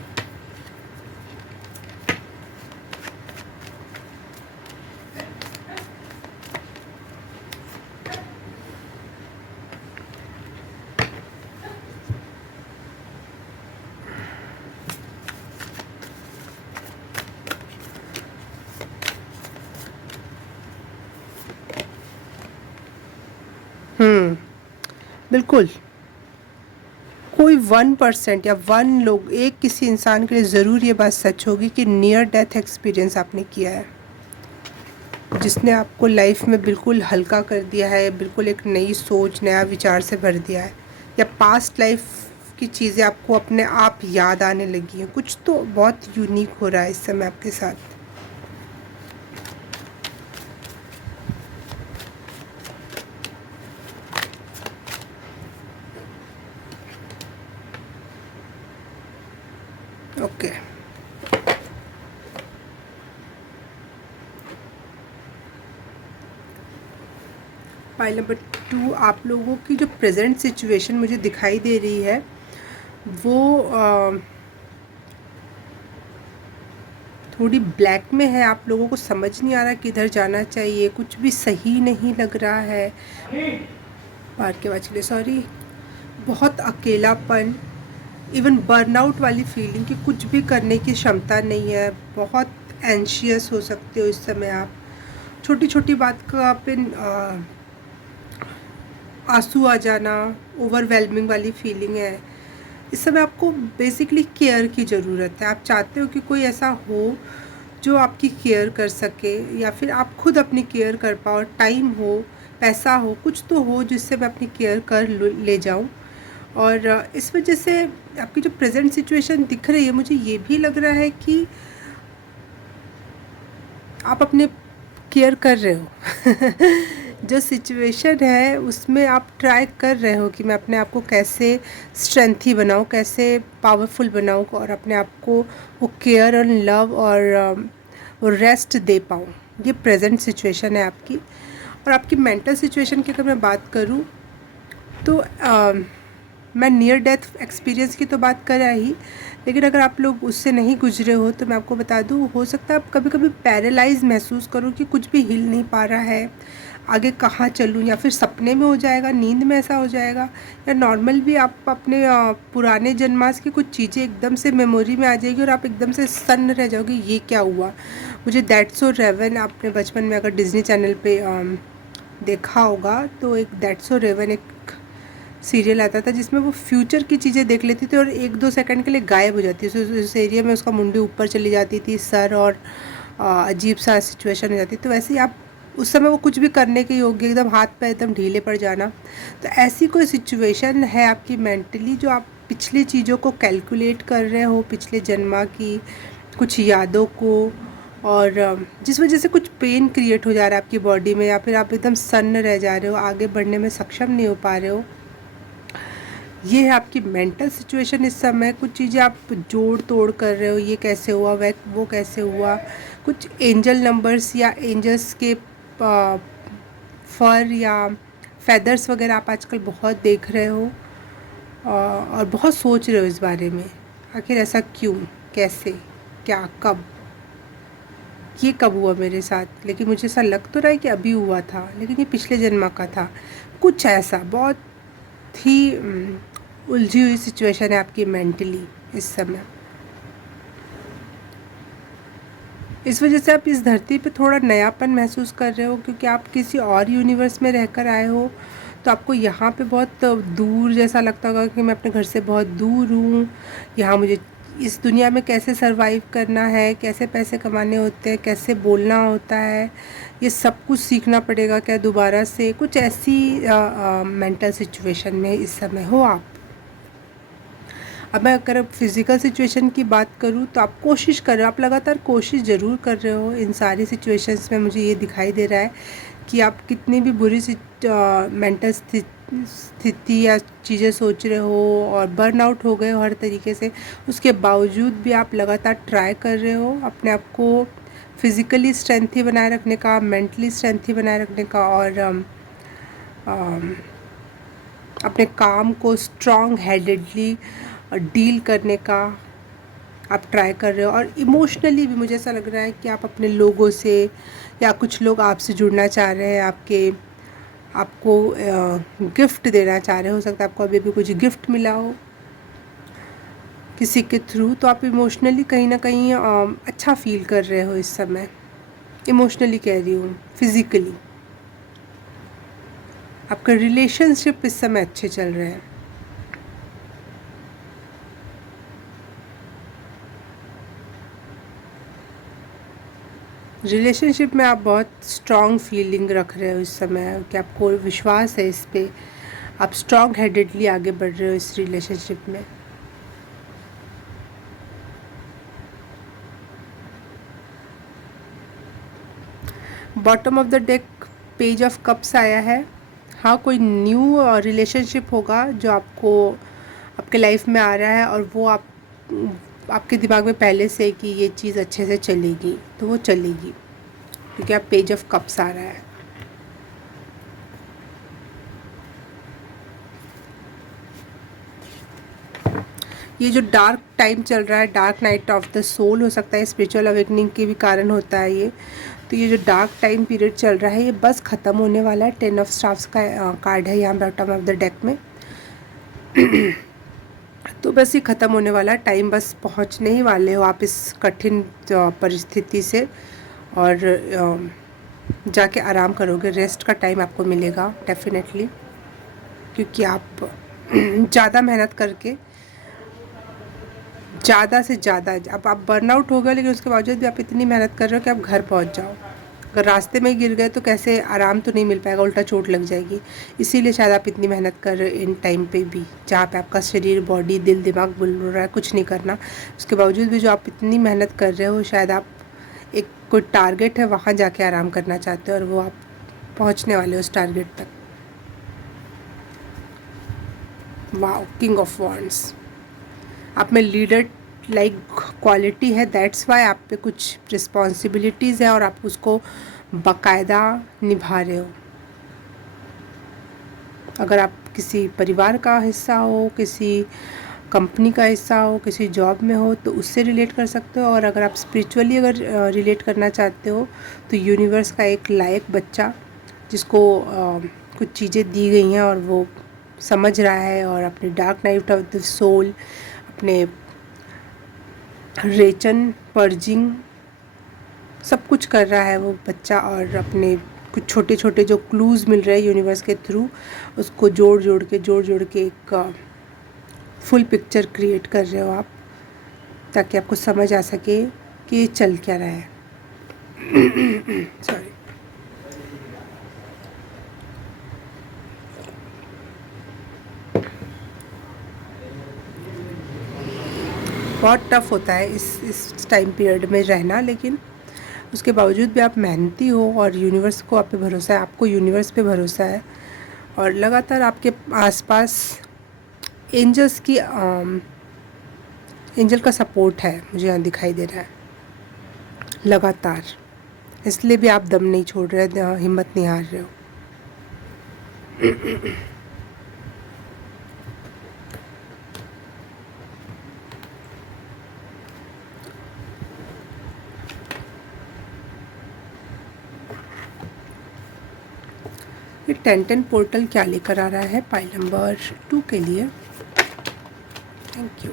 बिल्कुल, कोई 1% या 1 लोग, एक किसी इंसान के लिए ज़रूर ये बात सच होगी कि नियर डेथ एक्सपीरियंस आपने किया है, जिसने आपको लाइफ में बिल्कुल हल्का कर दिया है, बिल्कुल एक नई सोच, नया विचार से भर दिया है, या पास्ट लाइफ की चीज़ें आपको अपने आप याद आने लगी हैं। कुछ तो बहुत यूनिक हो रहा है इस समय आपके साथ। ओके, पाइल नंबर 2, आप लोगों की जो प्रेजेंट सिचुएशन मुझे दिखाई दे रही है वो थोड़ी ब्लैक में है। आप लोगों को समझ नहीं आ रहा किधर जाना चाहिए, कुछ भी सही नहीं लग रहा है। बाहर के आवाज़ के लिए सॉरी। बहुत अकेलापन, इवन बर्नआउट वाली फीलिंग कि कुछ भी करने की क्षमता नहीं है। बहुत एंशियस हो सकते हो इस समय आप। छोटी छोटी बात का पे आंसू आ जाना, ओवरवेलमिंग वाली फीलिंग है। इस समय आपको बेसिकली केयर की ज़रूरत है। आप चाहते हो कि कोई ऐसा हो जो आपकी केयर कर सके, या फिर आप खुद अपनी केयर कर पाओ। टाइम हो, पैसा हो, कुछ तो हो जिससे मैं अपनी केयर कर ले जाऊं। और इस वजह से आपकी जो प्रेजेंट सिचुएशन दिख रही है, मुझे ये भी लग रहा है कि आप अपने केयर कर रहे हो जो सिचुएशन है उसमें आप ट्राई कर रहे हो कि मैं अपने आप को कैसे स्ट्रेंथी बनाऊँ, कैसे पावरफुल बनाऊँ और अपने आप को वो केयर और लव और वो रेस्ट दे पाऊँ। ये प्रेजेंट सिचुएशन है आपकी। और आपकी मेंटल सिचुएशन की अगर मैं बात करूँ तो मैं नियर डेथ एक्सपीरियंस की तो बात कर ही, लेकिन अगर आप लोग उससे नहीं गुजरे हो तो मैं आपको बता दूँ, हो सकता है आप कभी कभी पैरालाइज महसूस करो कि कुछ भी हिल नहीं पा रहा है, आगे कहाँ चलूँ, या फिर सपने में हो जाएगा, नींद में ऐसा हो जाएगा, या नॉर्मल भी आप अपने पुराने जन्मांश की कुछ चीज़ें एकदम से मेमोरी में आ जाएगी और आप एकदम से सन्न रह जाओगे, ये क्या हुआ मुझे। दैट्स सो रेवन आपने बचपन में अगर डिज्नी चैनल पे देखा होगा तो एक दैट्स सो रेवन एक सीरियल आता था जिसमें वो फ्यूचर की चीज़ें देख लेती थी और 1-2 सेकंड के लिए गायब हो जाती थी। उस एरिया में उसका मुंडी ऊपर चली जाती थी, सर, और अजीब सा सिचुएशन हो जाती। तो वैसे ही आप उस समय वो कुछ भी करने के योग्य, एकदम हाथ पैर एकदम ढीले पड़ जाना। तो ऐसी कोई सिचुएशन है आपकी मेंटली जो आप पिछली चीज़ों को कैलकुलेट कर रहे हो, पिछले जन्मा की कुछ यादों को, और जिस वजह से कुछ पेन क्रिएट हो जा रहा है आपकी बॉडी में, या फिर आप एकदम सन्न रह जा रहे हो, आगे बढ़ने में सक्षम नहीं हो पा रहे हो। ये है आपकी मेंटल सिचुएशन इस समय। कुछ चीज़ें आप जोड़ तोड़ कर रहे हो, ये कैसे हुआ, वह वो कैसे हुआ। कुछ एंजल नंबर्स या एंजल्स के फर या फेदर्स वगैरह आप आजकल बहुत देख रहे हो और बहुत सोच रहे हो इस बारे में, आखिर ऐसा क्यों, कैसे, क्या, कब, ये कब हुआ मेरे साथ। लेकिन मुझे ऐसा लग तो रहा है कि अभी हुआ था, लेकिन ये पिछले जन्म का था। कुछ ऐसा बहुत ही उलझी हुई सिचुएशन है आपकी मेंटली इस समय। इस वजह से आप इस धरती पे थोड़ा नयापन महसूस कर रहे हो, क्योंकि आप किसी और यूनिवर्स में रहकर आए हो। तो आपको यहाँ पे बहुत दूर जैसा लगता होगा कि मैं अपने घर से बहुत दूर हूँ, यहाँ मुझे इस दुनिया में कैसे सरवाइव करना है, कैसे पैसे कमाने होते हैं, कैसे बोलना होता है, ये सब कुछ सीखना पड़ेगा क्या दोबारा से। कुछ ऐसी मेंटल सिचुएशन में इस समय हो आप। अब मैं अगर फिज़िकल सिचुएशन की बात करूँ तो आप कोशिश कर रहे हो, आप लगातार कोशिश ज़रूर कर रहे हो इन सारी सिचुएशंस में। मुझे ये दिखाई दे रहा है कि आप कितनी भी बुरी मेंटल स्थिति या चीज़ें सोच रहे हो और बर्न आउट हो गए हो हर तरीके से, उसके बावजूद भी आप लगातार ट्राई कर रहे हो अपने आप को फिज़िकली स्ट्रेंथी बनाए रखने का, मेंटली स्ट्रेंथी बनाए रखने का, और अपने काम को स्ट्रॉन्ग हेडेडली डील करने का आप ट्राई कर रहे हो। और इमोशनली भी मुझे ऐसा लग रहा है कि आप अपने लोगों से, या कुछ लोग आपसे जुड़ना चाह रहे हैं, आपको गिफ्ट देना चाह रहे हो सकता है आपको अभी भी कुछ गिफ्ट मिला हो किसी के थ्रू, तो आप इमोशनली कहीं ना कहीं अच्छा फील कर रहे हो इस समय। इमोशनली कह रही हूँ, फिज़िकली आपका रिलेशनशिप इस समय अच्छे चल रहे हैं। रिलेशनशिप में आप बहुत स्ट्रॉन्ग फीलिंग रख रहे हो इस समय, कि आपको विश्वास है इस पे, आप स्ट्रॉन्ग हेडेडली आगे बढ़ रहे हो इस रिलेशनशिप में। Bottom of the deck page of cups आया है। हाँ, कोई न्यू रिलेशनशिप होगा जो आपके लाइफ में आ रहा है, और वो आपके दिमाग में पहले से कि ये चीज़ अच्छे से चलेगी, तो वो चलेगी, क्योंकि आप पेज ऑफ कप्स आ रहा है। ये जो डार्क टाइम चल रहा है, dark night of the soul हो सकता है, स्पिरिचुअल अवेकनिंग के भी कारण होता है ये। तो ये जो डार्क टाइम पीरियड चल रहा है ये बस ख़त्म होने वाला है। 10 ऑफ स्टाफ्स का कार्ड है यहाँ बॉटम ऑफ द डेक में। तो बस ये ख़त्म होने वाला टाइम, बस पहुँचने ही वाले हो आप इस कठिन परिस्थिति से, और जाके आराम करोगे, रेस्ट का टाइम आपको मिलेगा डेफिनेटली, क्योंकि आप ज़्यादा मेहनत करके, ज़्यादा से ज़्यादा, अब आप बर्नआउट हो गए लेकिन उसके बावजूद भी आप इतनी मेहनत कर रहे हो कि आप घर पहुंच जाओ। अगर रास्ते में गिर गए तो कैसे आराम तो नहीं मिल पाएगा, उल्टा चोट लग जाएगी। इसीलिए शायद आप इतनी मेहनत कर रहे हो इन टाइम पे भी, जहाँ पे आपका शरीर, बॉडी, दिल, दिमाग बोल रहा है कुछ नहीं करना, उसके बावजूद भी जो आप इतनी मेहनत कर रहे हो, शायद आप एक कोई टारगेट है वहाँ जाके आराम करना चाहते हो और वो आप पहुंचने वाले हो उस टारगेट तक। Wow, king of wands. आप में लीडर लाइक क्वालिटी है, दैट्स वाई आप पे कुछ रिस्पॉन्सिबिलिटीज़ है और आप उसको बाकायदा निभा रहे हो। अगर आप किसी परिवार का हिस्सा हो, किसी कंपनी का हिस्सा हो, किसी जॉब में हो, तो उससे रिलेट कर सकते हो। और अगर आप स्पिरिचुअली अगर रिलेट करना चाहते हो तो यूनिवर्स का एक लायक बच्चा जिसको कुछ चीज़ें दी गई हैं और वो समझ रहा है और अपने dark night of the soul, अपने रेचन पर्जिंग सब कुछ कर रहा है वो बच्चा, और अपने कुछ छोटे छोटे जो क्लूज़ मिल रहे हैं यूनिवर्स के थ्रू उसको जोड़ जोड़ के एक फुल पिक्चर क्रिएट कर रहे हो आप, ताकि आपको समझ आ सके कि ये चल क्या रहा है। सॉरी। बहुत टफ होता है इस टाइम पीरियड में रहना, लेकिन उसके बावजूद भी आप मेहनती हो और यूनिवर्स को आप पे भरोसा है, आपको यूनिवर्स पे भरोसा है, और लगातार आपके आसपास एंजल्स की एंजल का सपोर्ट है, मुझे यहाँ दिखाई दे रहा है लगातार। इसलिए भी आप दम नहीं छोड़ रहे, हिम्मत नहीं हार रहे हो। ये 10-10 पोर्टल क्या लेकर आ रहा है पाइल नंबर 2 के लिए? Thank you.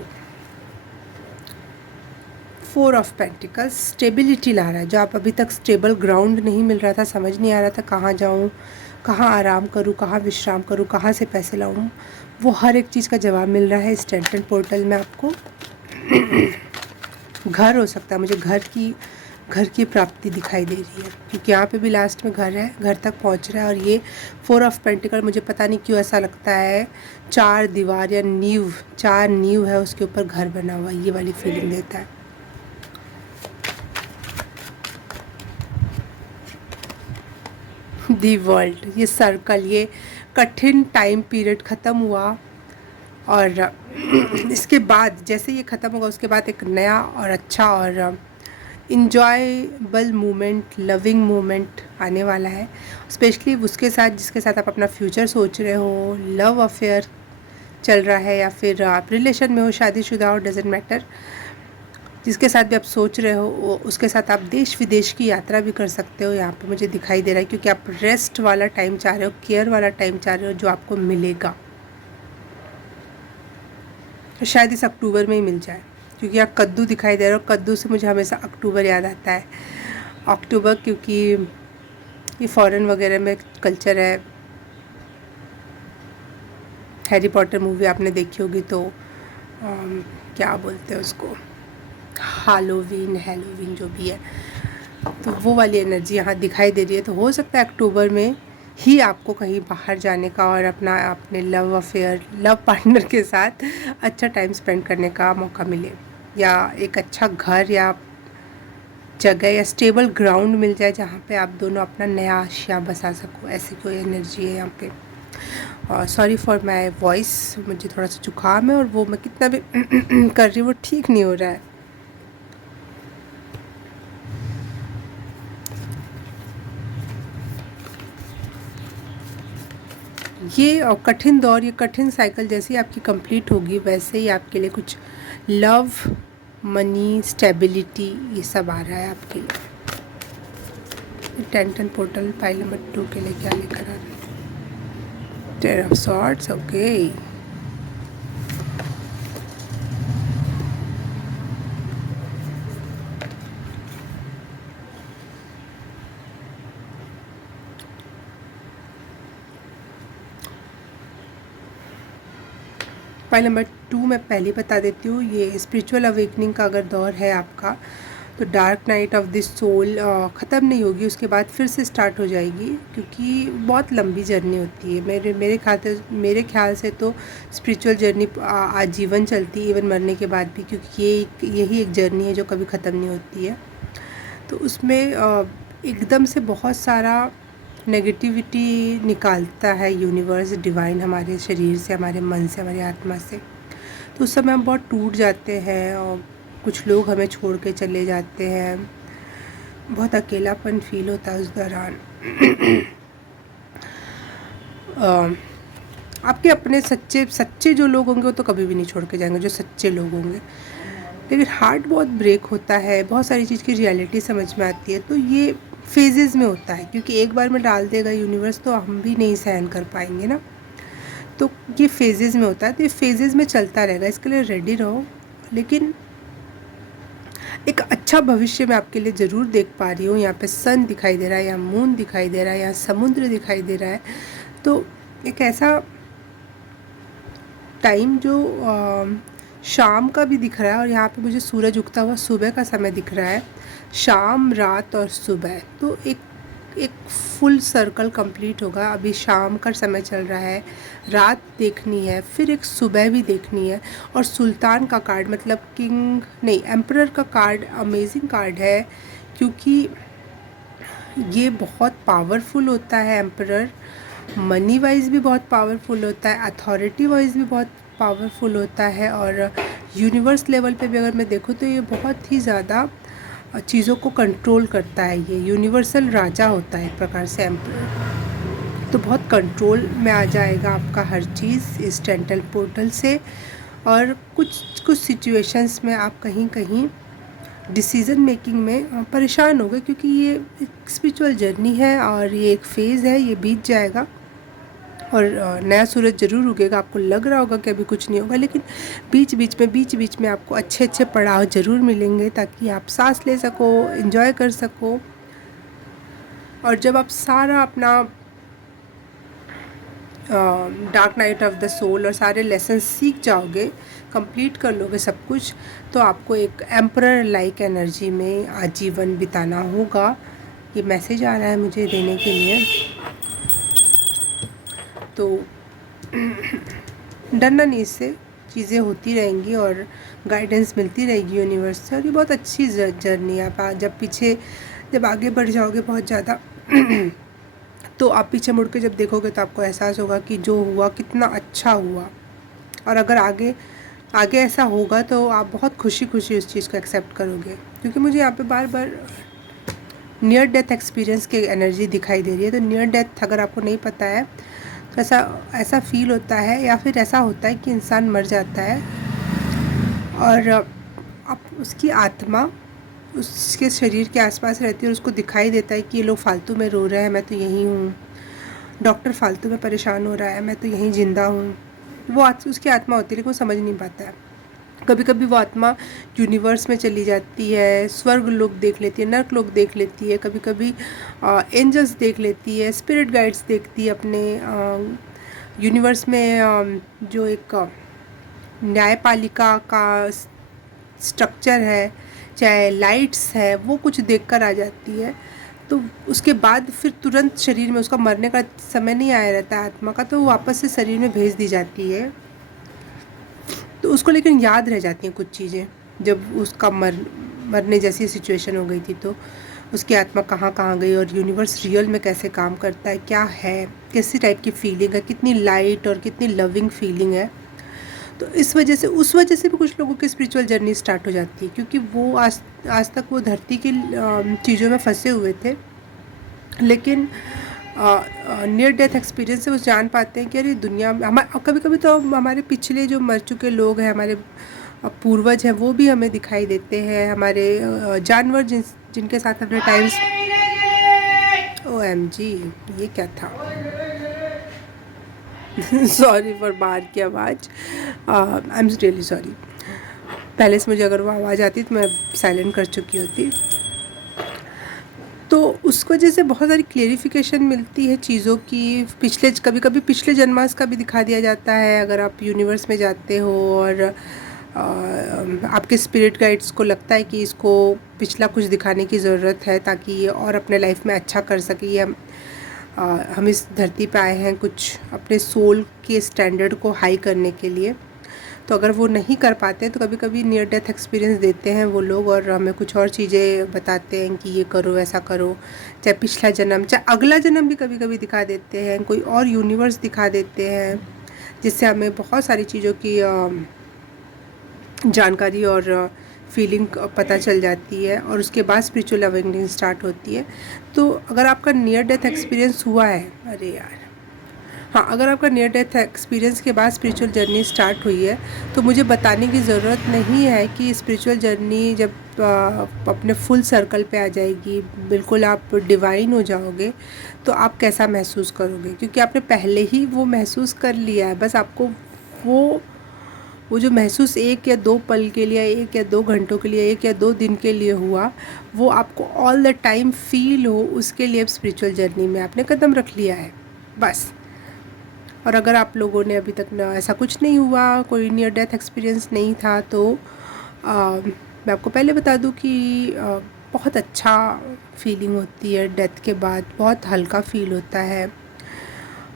4 of pentacles stability ला रहा है। जो आप अभी तक स्टेबल ग्राउंड नहीं मिल रहा था, समझ नहीं आ रहा था कहाँ जाऊँ, कहाँ आराम करूँ, कहाँ विश्राम करूँ, कहाँ से पैसे लाऊँ, वो हर एक चीज़ का जवाब मिल रहा है इस 10-10 पोर्टल में आपको। घर हो सकता है, मुझे घर की प्राप्ति दिखाई दे रही है, क्योंकि यहाँ पे भी लास्ट में घर है, घर तक पहुँच रहा है। और ये 4 ऑफ पेंटिकल मुझे पता नहीं क्यों ऐसा लगता है 4 दीवार या नींव, 4 नींव है उसके ऊपर घर बना हुआ, ये वाली फीलिंग देता है। दी वर्ल्ड, ये सर्कल, ये कठिन टाइम पीरियड ख़त्म हुआ, और इसके बाद जैसे ये ख़त्म होगा उसके बाद एक नया और अच्छा और इंजॉयबल मोमेंट, लविंग मोमेंट आने वाला है। स्पेशली उसके साथ जिसके साथ आप अपना फ्यूचर सोच रहे हो, लव अफेयर चल रहा है, या फिर आप रिलेशन में हो, शादीशुदा हो, डजेंट मैटर, जिसके साथ भी आप सोच रहे हो उसके साथ आप देश विदेश की यात्रा भी कर सकते हो। यहाँ पे मुझे दिखाई दे रहा है, क्योंकि आप रेस्ट वाला टाइम चाह रहे हो, केयर वाला टाइम चाह रहे हो, जो आपको मिलेगा तो शायद इस अक्टूबर में ही मिल जाए, क्योंकि यहाँ कद्दू दिखाई दे रहा है। कद्दू से मुझे हमेशा अक्टूबर याद आता है, अक्टूबर, क्योंकि ये फॉरेन वगैरह में कल्चर है। हैरी पॉटर मूवी आपने देखी होगी तो क्या बोलते हैं उसको, हेलोवीन जो भी है, तो वो वाली एनर्जी यहाँ दिखाई दे रही है। तो हो सकता है अक्टूबर में ही आपको कहीं बाहर जाने का और अपने लव अफेयर, लव पार्टनर के साथ अच्छा टाइम स्पेंड करने का मौका मिले, या एक अच्छा घर या जगह या स्टेबल ग्राउंड मिल जाए जहाँ पे आप दोनों अपना नया आशिया बसा सको। ऐसी कोई एनर्जी है यहाँ पे। और सॉरी फॉर माई वॉइस, मुझे थोड़ा सा जुकाम है और वो मैं कितना भी कर रही हूँ वो ठीक नहीं हो रहा है। ये कठिन दौर, ये कठिन साइकिल जैसे ही आपकी कंप्लीट होगी, वैसे ही आपके लिए कुछ लव, मनी, स्टेबिलिटी, ये सब आ रहा है आपके लिए। 10-10 पोर्टल पाइल नंबर 2 के लिए क्या लेकर आ रहा है? 10 of swords, okay. Pile number 2 मैं पहले बता देती हूँ, ये स्पिरिचुअल अवेकनिंग का अगर दौर है आपका, तो dark night of this soul ख़त्म नहीं होगी, उसके बाद फिर से स्टार्ट हो जाएगी, क्योंकि बहुत लंबी जर्नी होती है। मेरे ख्याल से तो स्पिरिचुअल जर्नी आजीवन चलती है, इवन मरने के बाद भी, क्योंकि यही एक जर्नी है जो कभी ख़त्म नहीं होती है। तो उसमें एकदम से बहुत सारा नेगेटिविटी निकालता है यूनिवर्स डिवाइन हमारे शरीर से, हमारे मन से, हमारी आत्मा से। तो उस समय हम बहुत टूट जाते हैं और कुछ लोग हमें छोड़ के चले जाते हैं, बहुत अकेलापन फील होता है उस दौरान। आपके अपने सच्चे सच्चे जो लोग होंगे वो तो कभी भी नहीं छोड़ के जाएंगे, जो सच्चे लोग होंगे। लेकिन हार्ट बहुत ब्रेक होता है, बहुत सारी चीज़ की रियलिटी समझ में आती है। तो ये फेजेस में होता है, क्योंकि एक बार में डाल देगा यूनिवर्स तो हम भी नहीं सहन कर पाएंगे ना। तो ये फेजेस में होता है, तो ये फेजेस में चलता रहेगा, इसके लिए रेडी रहो। लेकिन एक अच्छा भविष्य मैं आपके लिए ज़रूर देख पा रही हूँ। यहाँ पे सन दिखाई दे रहा है, यहाँ मून दिखाई दे रहा है, यहाँ समुद्र दिखाई दे रहा है। तो एक ऐसा टाइम जो शाम का भी दिख रहा है, और यहाँ पे मुझे सूरज उगता हुआ सुबह का समय दिख रहा है। शाम, रात और सुबह, तो एक फुल सर्कल कंप्लीट होगा। अभी शाम का समय चल रहा है, रात देखनी है, फिर एक सुबह भी देखनी है। और सुल्तान का कार्ड मतलब किंग नहीं, एम्परर का कार्ड अमेजिंग कार्ड है, क्योंकि ये बहुत पावरफुल होता है। एम्परर मनी वाइज भी बहुत पावरफुल होता है, अथॉरिटी वाइज भी बहुत पावरफुल होता है, और यूनिवर्स लेवल पे भी अगर मैं देखूँ तो ये बहुत ही ज़्यादा चीज़ों को कंट्रोल करता है। ये यूनिवर्सल राजा होता है एक प्रकार से एम्परर। तो बहुत कंट्रोल में आ जाएगा आपका हर चीज़ इस टेंटल पोर्टल से। और कुछ सिचुएशंस में आप कहीं कहीं डिसीज़न मेकिंग में परेशान हो गए, क्योंकि ये एक स्पिरिचुअल जर्नी है और ये एक फ़ेज़ है, ये बीत जाएगा और नया सूरज ज़रूर उगेगा। आपको लग रहा होगा कि अभी कुछ नहीं होगा, लेकिन बीच बीच में आपको अच्छे अच्छे पड़ाव ज़रूर मिलेंगे, ताकि आप सांस ले सको, एंजॉय कर सको। और जब आप सारा अपना dark night of the soul और सारे लेसन सीख जाओगे, कंप्लीट कर लोगे सब कुछ, तो आपको एक एम्परर लाइक एनर्जी में आजीवन बिताना होगा। ये मैसेज आ रहा है मुझे देने के लिए। तो डरना नहीं, इससे चीज़ें होती रहेंगी और गाइडेंस मिलती रहेगी यूनिवर्स से। और ये बहुत अच्छी जर्नी है। आप जब आगे बढ़ जाओगे बहुत ज़्यादा तो आप पीछे मुड़ के जब देखोगे तो आपको एहसास होगा कि जो हुआ कितना अच्छा हुआ। और अगर आगे ऐसा होगा तो आप बहुत खुशी उस चीज़ को एक्सेप्ट करोगे। क्योंकि मुझे यहाँ पे बार बार नियर डेथ एक्सपीरियंस की एनर्जी दिखाई दे रही है। तो नियर डेथ अगर आपको नहीं पता है तो ऐसा फील होता है, या फिर ऐसा होता है कि इंसान मर जाता है और अब उसकी आत्मा उसके शरीर के आसपास रहती है और उसको दिखाई देता है कि ये लोग फालतू में रो रहे हैं, मैं तो यहीं हूँ। डॉक्टर फालतू में परेशान हो रहा है, मैं तो यहीं जिंदा हूँ। वो उसकी आत्मा होती है, लेकिन वो समझ नहीं पाता है। कभी कभी वो आत्मा यूनिवर्स में चली जाती है, स्वर्ग लोक देख लेती है, नर्क लोक देख लेती है, कभी कभी एंजल्स देख लेती है, स्पिरिट गाइड्स देखती है अपने यूनिवर्स में। जो एक न्यायपालिका का स्ट्रक्चर है, चाहे लाइट्स है, वो कुछ देखकर आ जाती है। तो उसके बाद फिर तुरंत शरीर में, उसका मरने का समय नहीं आया रहता है आत्मा का, तो वो वापस से शरीर में भेज दी जाती है। तो उसको लेकिन याद रह जाती हैं कुछ चीज़ें। जब उसका मरने जैसी सिचुएशन हो गई थी तो उसकी आत्मा कहाँ कहाँ गई, और यूनिवर्स रियल में कैसे काम करता है, क्या है, कैसी टाइप की फीलिंग है, कितनी लाइट और कितनी लविंग फीलिंग है। तो उस वजह से भी कुछ लोगों की स्पिरिचुअल जर्नी स्टार्ट हो जाती है, क्योंकि वो आज तक वो धरती की चीज़ों में फंसे हुए थे। लेकिन नियर डेथ एक्सपीरियंस से वो जान पाते हैं कि अरे दुनिया में कभी कभी तो हमारे पिछले जो मर चुके लोग हैं, हमारे पूर्वज हैं, वो भी हमें दिखाई देते हैं। हमारे जानवर जिनके साथ अपने टाइम्स OMG, ये क्या था? सॉरी फॉर बाहर की आवाज़, आई एम रियली सॉरी। पहले से मुझे अगर वो आवाज़ आती तो मैं साइलेंट कर चुकी होती। तो उस वजह से बहुत सारी क्लेरिफिकेशन मिलती है चीज़ों की। कभी कभी पिछले जन्मांश का भी दिखा दिया जाता है अगर आप यूनिवर्स में जाते हो, और आपके स्पिरिट गाइड्स को लगता है कि इसको पिछला कुछ दिखाने की ज़रूरत है, ताकि ये और अपने लाइफ में अच्छा कर सके। हम इस धरती पे आए हैं कुछ अपने सोल के स्टैंडर्ड को हाई करने के लिए। तो अगर वो नहीं कर पाते तो कभी कभी नियर डेथ एक्सपीरियंस देते हैं वो लोग, और हमें कुछ और चीज़ें बताते हैं कि ये करो ऐसा करो, चाहे पिछला जन्म चाहे अगला जन्म भी कभी कभी दिखा देते हैं, कोई और यूनिवर्स दिखा देते हैं, जिससे हमें बहुत सारी चीज़ों की जानकारी और फीलिंग पता चल जाती है, और उसके बाद स्पिरिचुअल अवेकनिंग स्टार्ट होती है। तो अगर आपका नियर डेथ एक्सपीरियंस हुआ है, अरे यार हाँ, अगर आपका नियर डेथ एक्सपीरियंस के बाद स्पिरिचुअल जर्नी स्टार्ट हुई है तो मुझे बताने की ज़रूरत नहीं है कि स्पिरिचुअल जर्नी जब अपने फुल सर्कल पे आ जाएगी, बिल्कुल आप डिवाइन हो जाओगे, तो आप कैसा महसूस करोगे, क्योंकि आपने पहले ही वो महसूस कर लिया है। बस आपको वो जो महसूस 1 या 2 पल के लिए, 1 या 2 घंटों के लिए, 1 या 2 दिन के लिए हुआ, वो आपको ऑल द टाइम फील हो, उसके लिए अब स्पिरिचुअल जर्नी में आपने कदम रख लिया है बस। और अगर आप लोगों ने अभी तक ऐसा कुछ नहीं हुआ, कोई नियर डेथ एक्सपीरियंस नहीं था, तो मैं आपको पहले बता दूं कि बहुत अच्छा फीलिंग होती है डेथ के बाद, बहुत हल्का फील होता है,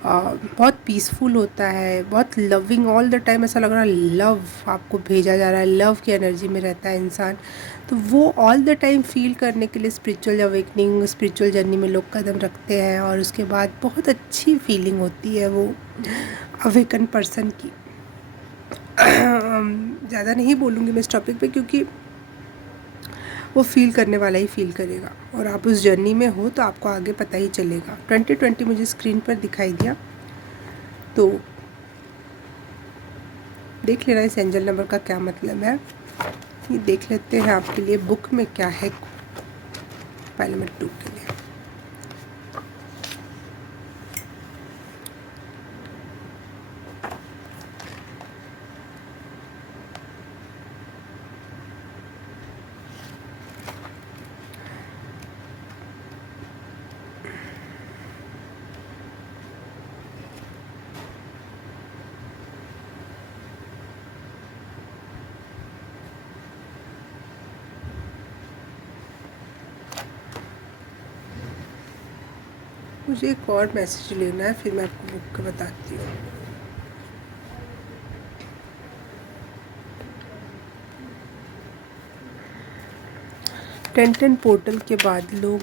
बहुत पीसफुल होता है, बहुत लविंग, ऑल द टाइम ऐसा लग रहा है लव आपको भेजा जा रहा है, लव की एनर्जी में रहता है इंसान। तो वो ऑल द टाइम फील करने के लिए स्पिरिचुअल अवेकनिंग, स्पिरिचुअल जर्नी में लोग कदम रखते हैं, और उसके बाद बहुत अच्छी फीलिंग होती है वो अवेकन पर्सन की। ज़्यादा नहीं बोलूँगी मैं इस टॉपिक पे, क्योंकि वो फील करने वाला ही फील करेगा, और आप उस जर्नी में हो तो आपको आगे पता ही चलेगा। 2020 मुझे स्क्रीन पर दिखाई दिया, तो देख लेना इस एंजल नंबर का क्या मतलब है। ये देख लेते हैं आपके लिए बुक में क्या है पाइल नंबर 2 के लिए। मुझे एक और मैसेज लेना है, फिर मैं आपको बुक का बताती हूँ। टेंटन पोर्टल के बाद लोग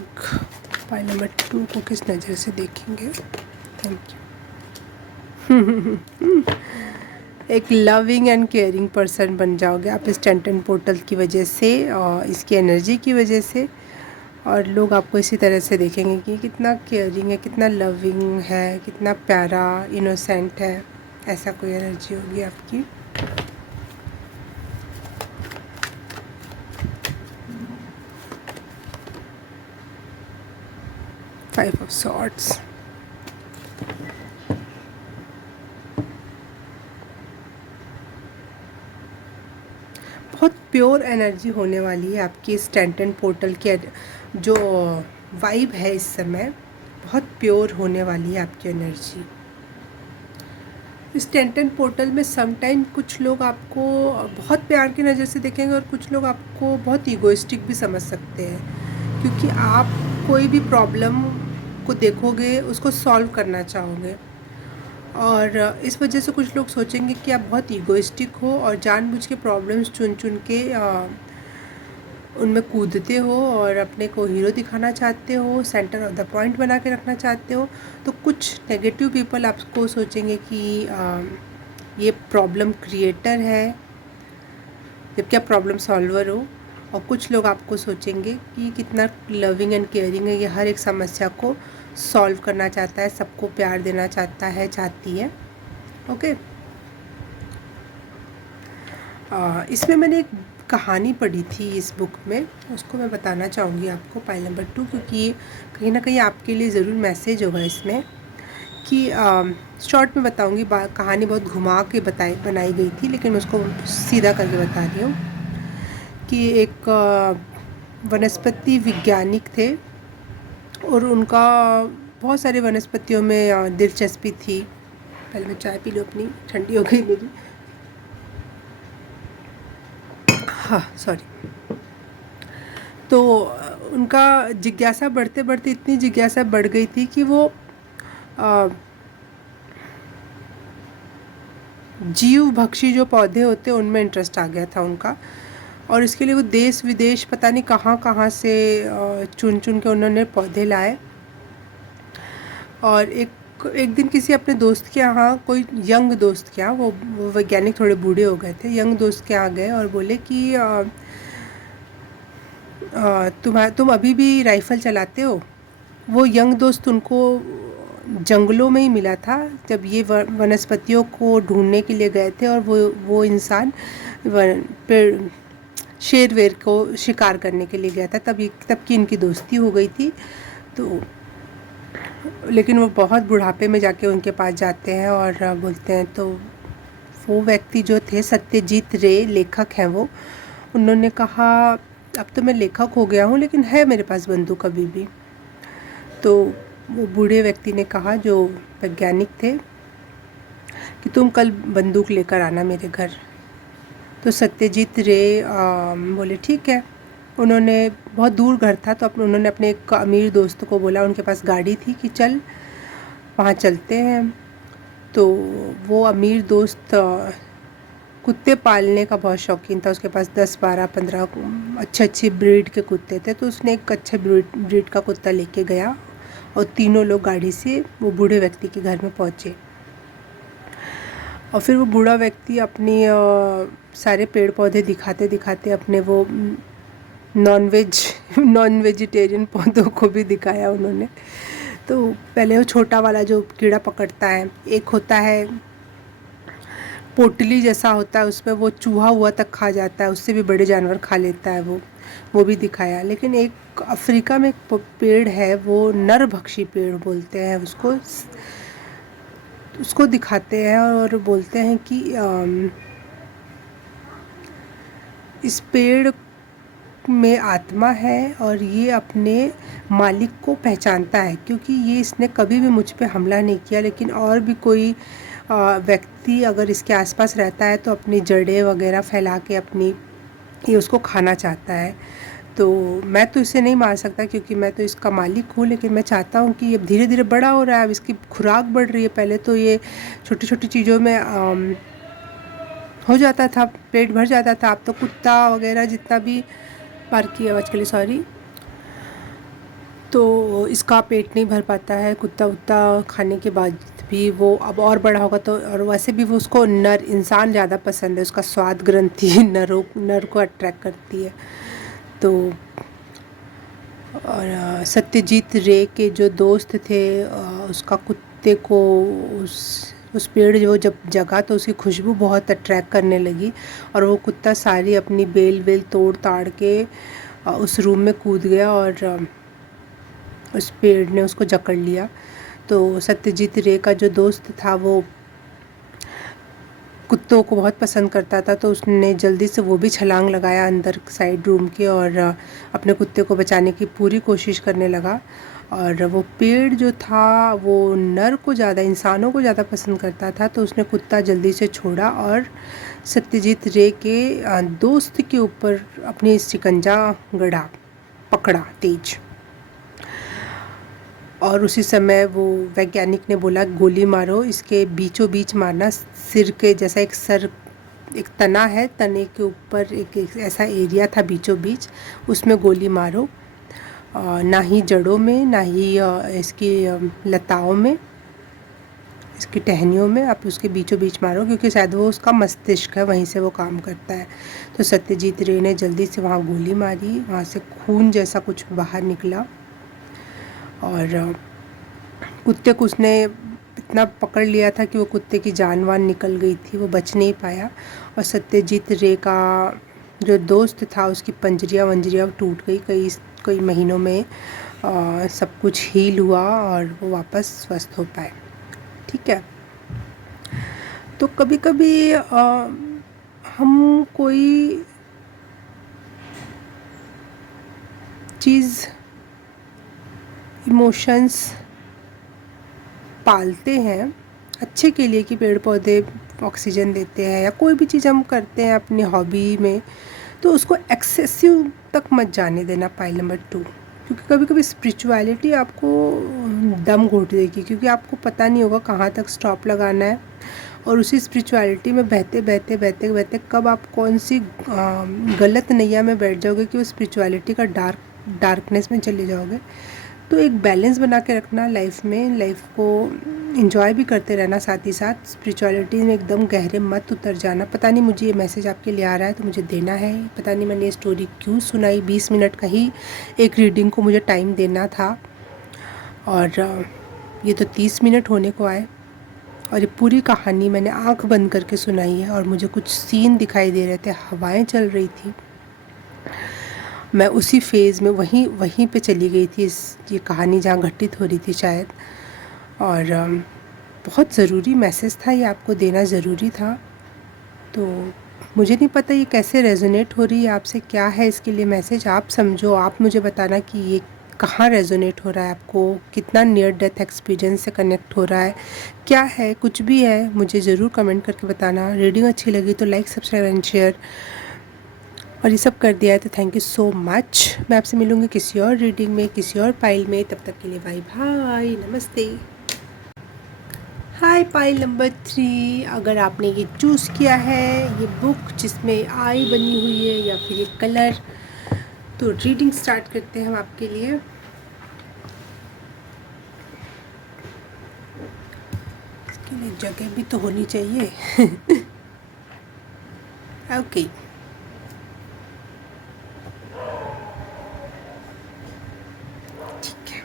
पाइल नंबर 2 को किस नज़र से देखेंगे। Thank you. एक लविंग एंड केयरिंग पर्सन बन जाओगे आप इस टेंटन पोर्टल की वजह से, और इसकी एनर्जी की वजह से, और लोग आपको इसी तरह से देखेंगे कि कितना केयरिंग है, कितना लविंग है, कितना प्यारा इनोसेंट है, ऐसा कोई एनर्जी होगी आपकी। फाइव ऑफ सॉर्ड्स, बहुत प्योर एनर्जी होने वाली है आपकी इस टेंटन पोर्टल की। जो वाइब है इस समय बहुत प्योर होने वाली है आपकी एनर्जी इस टेंटन पोर्टल में। समटाइम कुछ लोग आपको बहुत प्यार की नज़र से देखेंगे, और कुछ लोग आपको बहुत ईगोइस्टिक भी समझ सकते हैं, क्योंकि आप कोई भी प्रॉब्लम को देखोगे, उसको सॉल्व करना चाहोगे, और इस वजह से कुछ लोग सोचेंगे कि आप बहुत ईगोइस्टिक हो और जानबूझ के प्रॉब्लम्स चुन चुन के उनमें कूदते हो, और अपने को हीरो दिखाना चाहते हो, सेंटर ऑफ द पॉइंट बना के रखना चाहते हो। तो कुछ नेगेटिव पीपल आपको सोचेंगे कि ये प्रॉब्लम क्रिएटर है, जबकि आप प्रॉब्लम सॉल्वर हो। और कुछ लोग आपको सोचेंगे कि कितना लविंग एंड केयरिंग है, ये हर एक समस्या को सॉल्व करना चाहता है, सबको प्यार देना चाहता है, चाहती है। ओके, इसमें मैंने एक कहानी पढ़ी थी इस बुक में, उसको मैं बताना चाहूँगी आपको पाइल नंबर 2, क्योंकि ये कहीं ना कहीं आपके लिए ज़रूर मैसेज होगा इसमें। कि शॉर्ट में बताऊँगी, कहानी बहुत घुमा के बनाई गई थी, लेकिन मैं उसको सीधा करके बता रही हूँ। कि एक वनस्पति वैज्ञानिक थे, और उनका बहुत सारे वनस्पतियों में दिलचस्पी थी। पहले मैं चाय पी लूँ अपनी, ठंडी हो गई मेरी। हाँ सॉरी। तो उनका जिज्ञासा बढ़ते बढ़ते इतनी जिज्ञासा बढ़ गई थी कि वो जीव भक्षी जो पौधे होते हैं उनमें इंटरेस्ट आ गया था उनका, और इसके लिए वो देश विदेश पता नहीं कहाँ कहाँ से चुन चुन के उन्होंने पौधे लाए। और एक एक दिन किसी अपने दोस्त के यहाँ, कोई यंग दोस्त के यहाँ, वो वैज्ञानिक थोड़े बूढ़े हो गए थे, यंग दोस्त के यहाँ गए और बोले कि तुम अभी भी राइफ़ल चलाते हो? वो यंग दोस्त उनको जंगलों में ही मिला था जब ये वनस्पतियों को ढूंढने के लिए गए थे, और वो इंसान पेड़ शेर वेर को शिकार करने के लिए गया था, तब की इनकी दोस्ती हो गई थी। तो लेकिन वो बहुत बुढ़ापे में जाके उनके पास जाते हैं और बोलते हैं, तो वो व्यक्ति जो थे सत्यजीत रे, लेखक हैं वो, उन्होंने कहा अब तो मैं लेखक हो गया हूँ लेकिन है मेरे पास बंदूक अभी भी। तो वो बूढ़े व्यक्ति ने कहा, जो वैज्ञानिक थे, कि तुम कल बंदूक लेकर आना मेरे घर। तो सत्यजीत रे बोले ठीक है। उन्होंने, बहुत दूर घर था, तो उन्होंने अपने एक अमीर दोस्त को बोला, उनके पास गाड़ी थी, कि चल वहाँ चलते हैं। तो वो अमीर दोस्त कुत्ते पालने का बहुत शौकीन था, उसके पास 10, 12, 15 अच्छी ब्रीड के कुत्ते थे। तो उसने एक अच्छे ब्रीड का कुत्ता लेके गया और तीनों लोग गाड़ी से वो बूढ़े व्यक्ति के घर में पहुँचे। और फिर वो बूढ़ा व्यक्ति अपनी सारे पेड़ पौधे दिखाते दिखाते अपने वो नॉन वेजिटेरियन पौधों को भी दिखाया उन्होंने। तो पहले वो छोटा वाला जो कीड़ा पकड़ता है, एक होता है पोटली जैसा होता है, उसमें वो चूहा हुआ तक खा जाता है, उससे भी बड़े जानवर खा लेता है, वो भी दिखाया। लेकिन एक अफ्रीका में एक पेड़ है, वो नरभक्षी पेड़ बोलते हैं उसको दिखाते हैं और बोलते हैं कि इस पेड़ में आत्मा है और ये अपने मालिक को पहचानता है, क्योंकि ये इसने कभी भी मुझ पे हमला नहीं किया, लेकिन और भी कोई व्यक्ति अगर इसके आसपास रहता है तो अपनी जड़ें वगैरह फैला के ये उसको खाना चाहता है। तो मैं तो इसे नहीं मार सकता क्योंकि मैं तो इसका मालिक हूँ, लेकिन मैं चाहता हूँ कि ये धीरे धीरे बड़ा हो रहा है, अब इसकी खुराक बढ़ रही है। पहले तो ये छोटी छोटी चीज़ों में हो जाता था, पेट भर जाता था। अब तो कुत्ता वगैरह जितना भी, पार्क की आवाज़ के लिए सॉरी, तो इसका पेट नहीं भर पाता है कुत्ता वुत्ता खाने के बाद भी। वो अब और बड़ा होगा तो, और वैसे भी वो उसको नर इंसान ज़्यादा पसंद है, उसका स्वाद ग्रंथि नर को अट्रैक्ट करती है। तो और सत्यजीत रे के जो दोस्त थे, उसका कुत्ते को उस पेड़ जो जब जगा तो उसकी खुशबू बहुत अट्रैक्ट करने लगी, और वो कुत्ता सारी अपनी बेल वेल तोड़ ताड़ के उस रूम में कूद गया और उस पेड़ ने उसको जकड़ लिया। तो सत्यजीत रे का जो दोस्त था वो कुत्तों को बहुत पसंद करता था, तो उसने जल्दी से वो भी छलांग लगाया अंदर साइड रूम के और अपने कुत्ते को बचाने की पूरी कोशिश करने लगा। और वो पेड़ जो था वो नर को ज़्यादा, इंसानों को ज़्यादा पसंद करता था, तो उसने कुत्ता जल्दी से छोड़ा और सत्यजीत रे के दोस्त के ऊपर अपनी शिकंजा पकड़ा तेज। और उसी समय वो वैज्ञानिक ने बोला, गोली मारो, इसके बीचों बीच मारना, सिर के जैसा एक तना है, तने के ऊपर एक ऐसा एरिया था बीचों बीच, उसमें गोली मारो, ना ही जड़ों में, ना ही इसकी लताओं में, इसकी टहनियों में, आप उसके बीचों बीच मारो, क्योंकि शायद वो उसका मस्तिष्क है, वहीं से वो काम करता है। तो सत्यजीत रे ने जल्दी से वहाँ गोली मारी, वहाँ से खून जैसा कुछ बाहर निकला और कुत्ते को उसने इतना पकड़ लिया था कि वो कुत्ते की जान वान निकल गई थी, वो बच नहीं पाया। और सत्यजीत रे का जो दोस्त था उसकी पंजरियाँ वंजरियाँ टूट गई, कई महीनों में सब कुछ हील हुआ और वो वापस स्वस्थ हो पाए। ठीक है। तो कभी कभी हम कोई चीज़, इमोशंस पालते हैं अच्छे के लिए कि पेड़ पौधे ऑक्सीजन देते हैं, या कोई भी चीज़ हम करते हैं अपनी हॉबी में, तो उसको एक्सेसिव तक मत जाने देना। पॉइंट नंबर 2, क्योंकि कभी कभी स्पिरिचुअलिटी आपको दम घोट देगी, क्योंकि आपको पता नहीं होगा कहाँ तक स्टॉप लगाना है। और उसी स्पिरिचुअलिटी में बहते बहते बहते बहते कब आप कौन सी गलत नैया में बैठ जाओगे कि वो स्पिरिचुअलिटी का डार्कनेस में चले जाओगे। तो एक बैलेंस बना के रखना लाइफ में, लाइफ को एंजॉय भी करते रहना साथ ही साथ। स्पिरिचुअलिटी में एकदम गहरे मत उतर जाना। पता नहीं मुझे ये मैसेज आपके लिए आ रहा है तो मुझे देना है। पता नहीं मैंने ये स्टोरी क्यों सुनाई, 20 मिनट का ही एक रीडिंग को मुझे टाइम देना था और ये तो 30 मिनट होने को आए। और ये पूरी कहानी मैंने आंख बंद करके सुनाई है और मुझे कुछ सीन दिखाई दे रहे थे, हवाएं चल रही थी, मैं उसी फेज़ में वहीं पे चली गई थी। ये कहानी जहाँ घटित हो रही थी शायद। और बहुत ज़रूरी मैसेज था, ये आपको देना ज़रूरी था। तो मुझे नहीं पता ये कैसे रेजोनेट हो रही है आपसे, क्या है इसके लिए मैसेज, आप समझो, आप मुझे बताना कि ये कहाँ रेजोनेट हो रहा है आपको, कितना नियर डेथ एक्सपीरियंस से कनेक्ट हो रहा है, क्या है, कुछ भी है मुझे ज़रूर कमेंट करके बताना। रीडिंग अच्छी लगी तो लाइक, सब्सक्राइब एंड शेयर, और ये सब कर दिया है तो थैंक यू सो मच। मैं आपसे मिलूँगी किसी और रीडिंग में, किसी और पाइल में। तब तक के लिए बाय बाय, नमस्ते। हाय पाइल नंबर 3, अगर आपने ये चूज़ किया है ये बुक जिसमें आई बनी हुई है या फिर ये कलर, तो रीडिंग स्टार्ट करते हैं हम आपके लिए। इसके लिए जगह भी तो होनी चाहिए। ओके, ठीक है।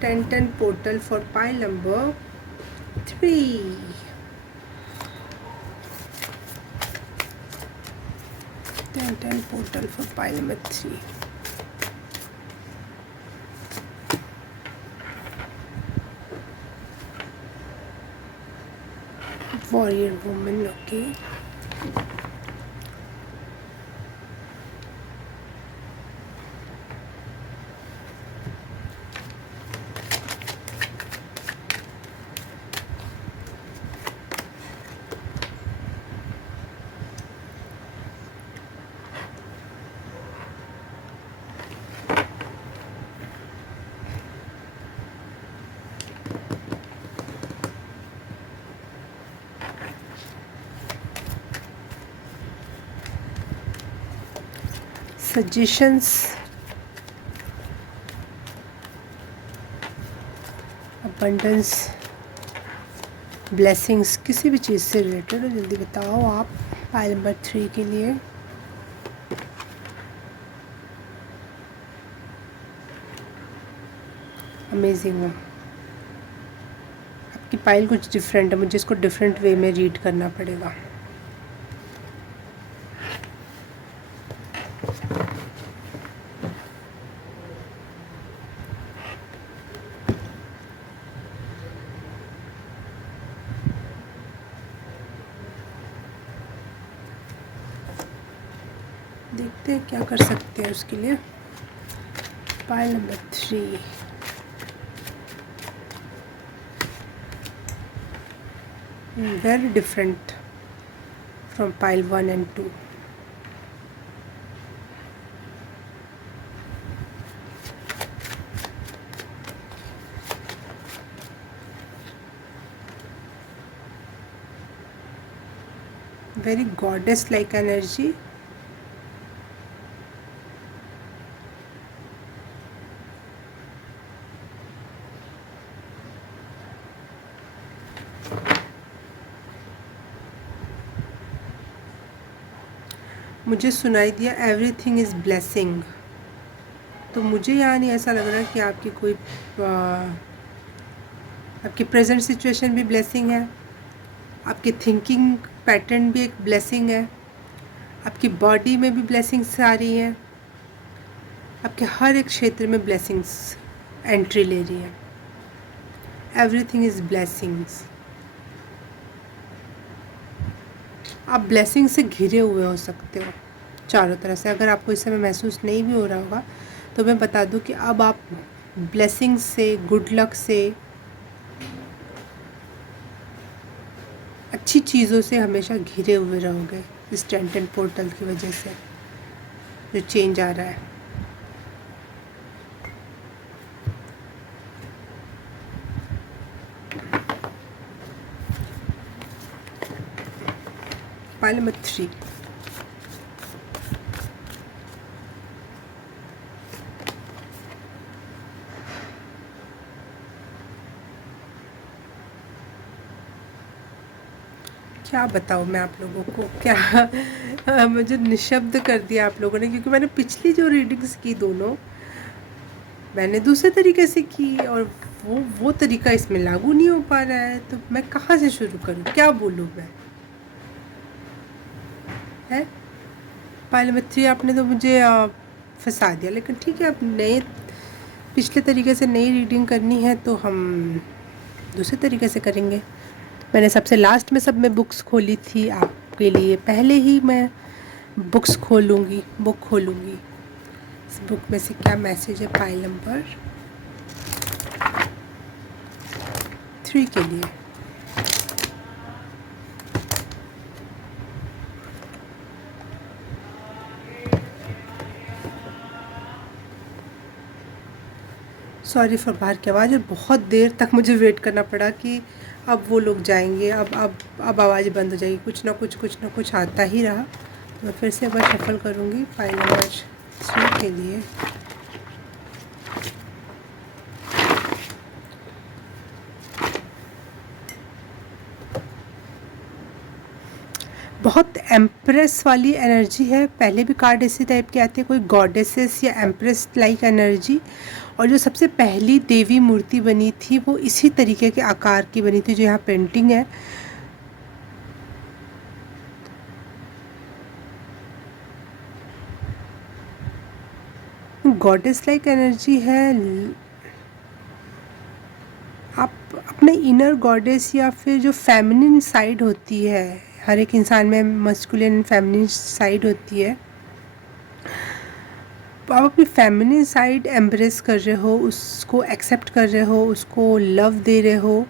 10-10 portal for pile number 3। 10-10 portal for pile number 3. Warrior woman, okay. Suggestions, abundance, blessings, किसी भी चीज़ से रिलेटेड हो जल्दी बताओ आप पाइल नंबर 3 के लिए। अमेजिंग है, आपकी पाइल कुछ डिफरेंट है, मुझे इसको डिफरेंट वे में रीड करना पड़ेगा। देखते हैं क्या कर सकते हैं उसके लिए। Pile number 3, very different from pile 1 and 2. Very goddess like energy. मुझे सुनाई दिया एवरीथिंग इज़ ब्लेसिंग, तो मुझे यहाँ नहीं ऐसा लग रहा कि आपकी कोई आपकी प्रेजेंट सिचुएशन भी ब्लेसिंग है, आपकी थिंकिंग पैटर्न भी एक ब्लेसिंग है, आपकी बॉडी में भी ब्लेसिंग्स आ रही हैं, आपके हर एक क्षेत्र में ब्लेसिंग्स एंट्री ले रही है। एवरीथिंग इज़ ब्लेसिंग्स, आप ब्लेसिंग से घिरे हुए हो सकते हो चारों तरफ से। अगर आपको इस समय महसूस नहीं भी हो रहा होगा तो मैं बता दूं कि अब आप ब्लेसिंग से, गुड लक से, अच्छी चीज़ों से हमेशा घिरे हुए रहोगे इस 10-10 पोर्टल की वजह से जो चेंज आ रहा है। Pile number 3। क्या बताऊँ मैं आप लोगों को, क्या मुझे निशब्द कर दिया आप लोगों ने, क्योंकि मैंने पिछली जो रीडिंग्स की दोनों मैंने दूसरे तरीके से की, और वो तरीका इसमें लागू नहीं हो पा रहा है। तो मैं कहाँ से शुरू करूँ, क्या बोलूँ मैं, है पाइल नंबर 3 आपने तो मुझे फंसा दिया। लेकिन ठीक है, अब नए पिछले तरीके से नई रीडिंग करनी है तो हम दूसरे तरीके से करेंगे। मैंने सबसे लास्ट में सब में बुक्स खोली थी, आपके लिए पहले ही मैं बुक खोलूँगी। इस बुक में से क्या मैसेज है पाइल नंबर 3 के लिए। सॉरी फॉर बाहर की आवाज़, और बहुत देर तक मुझे वेट करना पड़ा कि अब वो लोग जाएंगे, अब आवाज़ बंद हो जाएगी। कुछ ना कुछ आता ही रहा। तो मैं फिर से एक बार शफल करूँगी फाइल नंबर 3 के लिए। बहुत एम्प्रेस वाली एनर्जी है। पहले भी कार्ड इसी टाइप के आते हैं, कोई गॉडेसेस या एम्प्रेस लाइक एनर्जी। और जो सबसे पहली देवी मूर्ति बनी थी वो इसी तरीके के आकार की बनी थी, जो यहाँ पेंटिंग है। गॉडेस लाइक एनर्जी है। आप अपने इनर गॉडेस या फिर जो फेमिनिन साइड होती है, हर एक इंसान में मस्कुलिन फेमिनिन साइड होती है, आप अपनी फेमिनिन साइड एम्ब्रेस कर रहे हो, उसको एक्सेप्ट कर रहे हो, उसको लव दे रहे हो।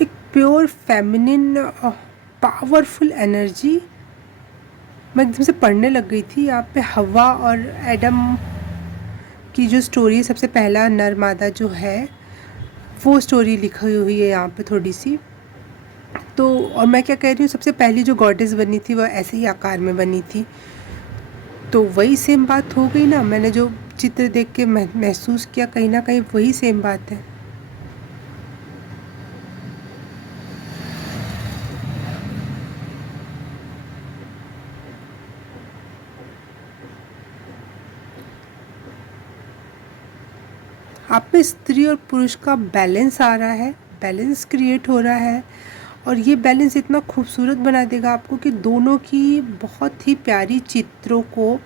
एक प्योर फेमिनिन पावरफुल एनर्जी। मैं एकदम से पढ़ने लग गई थी। यहाँ पे हवा और एडम की जो स्टोरी, सबसे पहला नर मादा जो है, वो स्टोरी लिखी हुई है यहाँ पे थोड़ी सी। तो और मैं क्या कह रही हूँ, सबसे पहली जो गॉडेस बनी थी वह ऐसे ही आकार में बनी थी। तो वही सेम बात हो गई ना, मैंने जो चित्र देख के महसूस किया, कहीं ना कहीं वही सेम बात है। आप में स्त्री और पुरुष का बैलेंस आ रहा है, बैलेंस क्रिएट हो रहा है। और ये बैलेंस इतना खूबसूरत बना देगा आपको कि दोनों की बहुत ही प्यारी चित्रों को,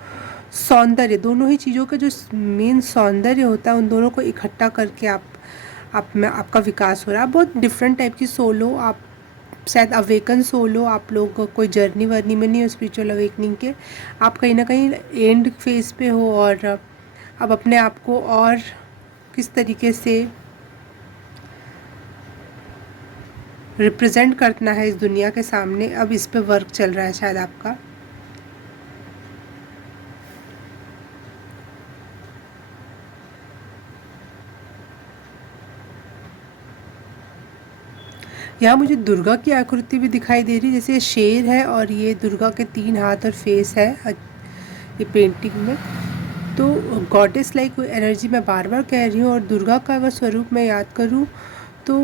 सौंदर्य, दोनों ही चीज़ों का जो मेन सौंदर्य होता है, उन दोनों को इकट्ठा करके आप में आपका विकास हो रहा है। बहुत डिफरेंट टाइप की सोल हो आप, शायद अवेकन सोल हो आप लोग, कोई जर्नी वर्नी में नहीं हो स्पिरिचुअल अवेकनिंग के। आप कहीं ना कहीं एंड फेज पे हो, और अब अपने आप को और किस तरीके से रिप्रेजेंट करना है इस दुनिया के सामने, अब इस पे वर्क चल रहा है शायद आपका। यहाँ मुझे दुर्गा की आकृति भी दिखाई दे रही है, जैसे शेर है और ये दुर्गा के 3 हाथ और फेस है ये पेंटिंग में। तो गॉडेस लाइक एनर्जी मैं बार बार कह रही हूँ। और दुर्गा का अगर स्वरूप मैं याद करूँ तो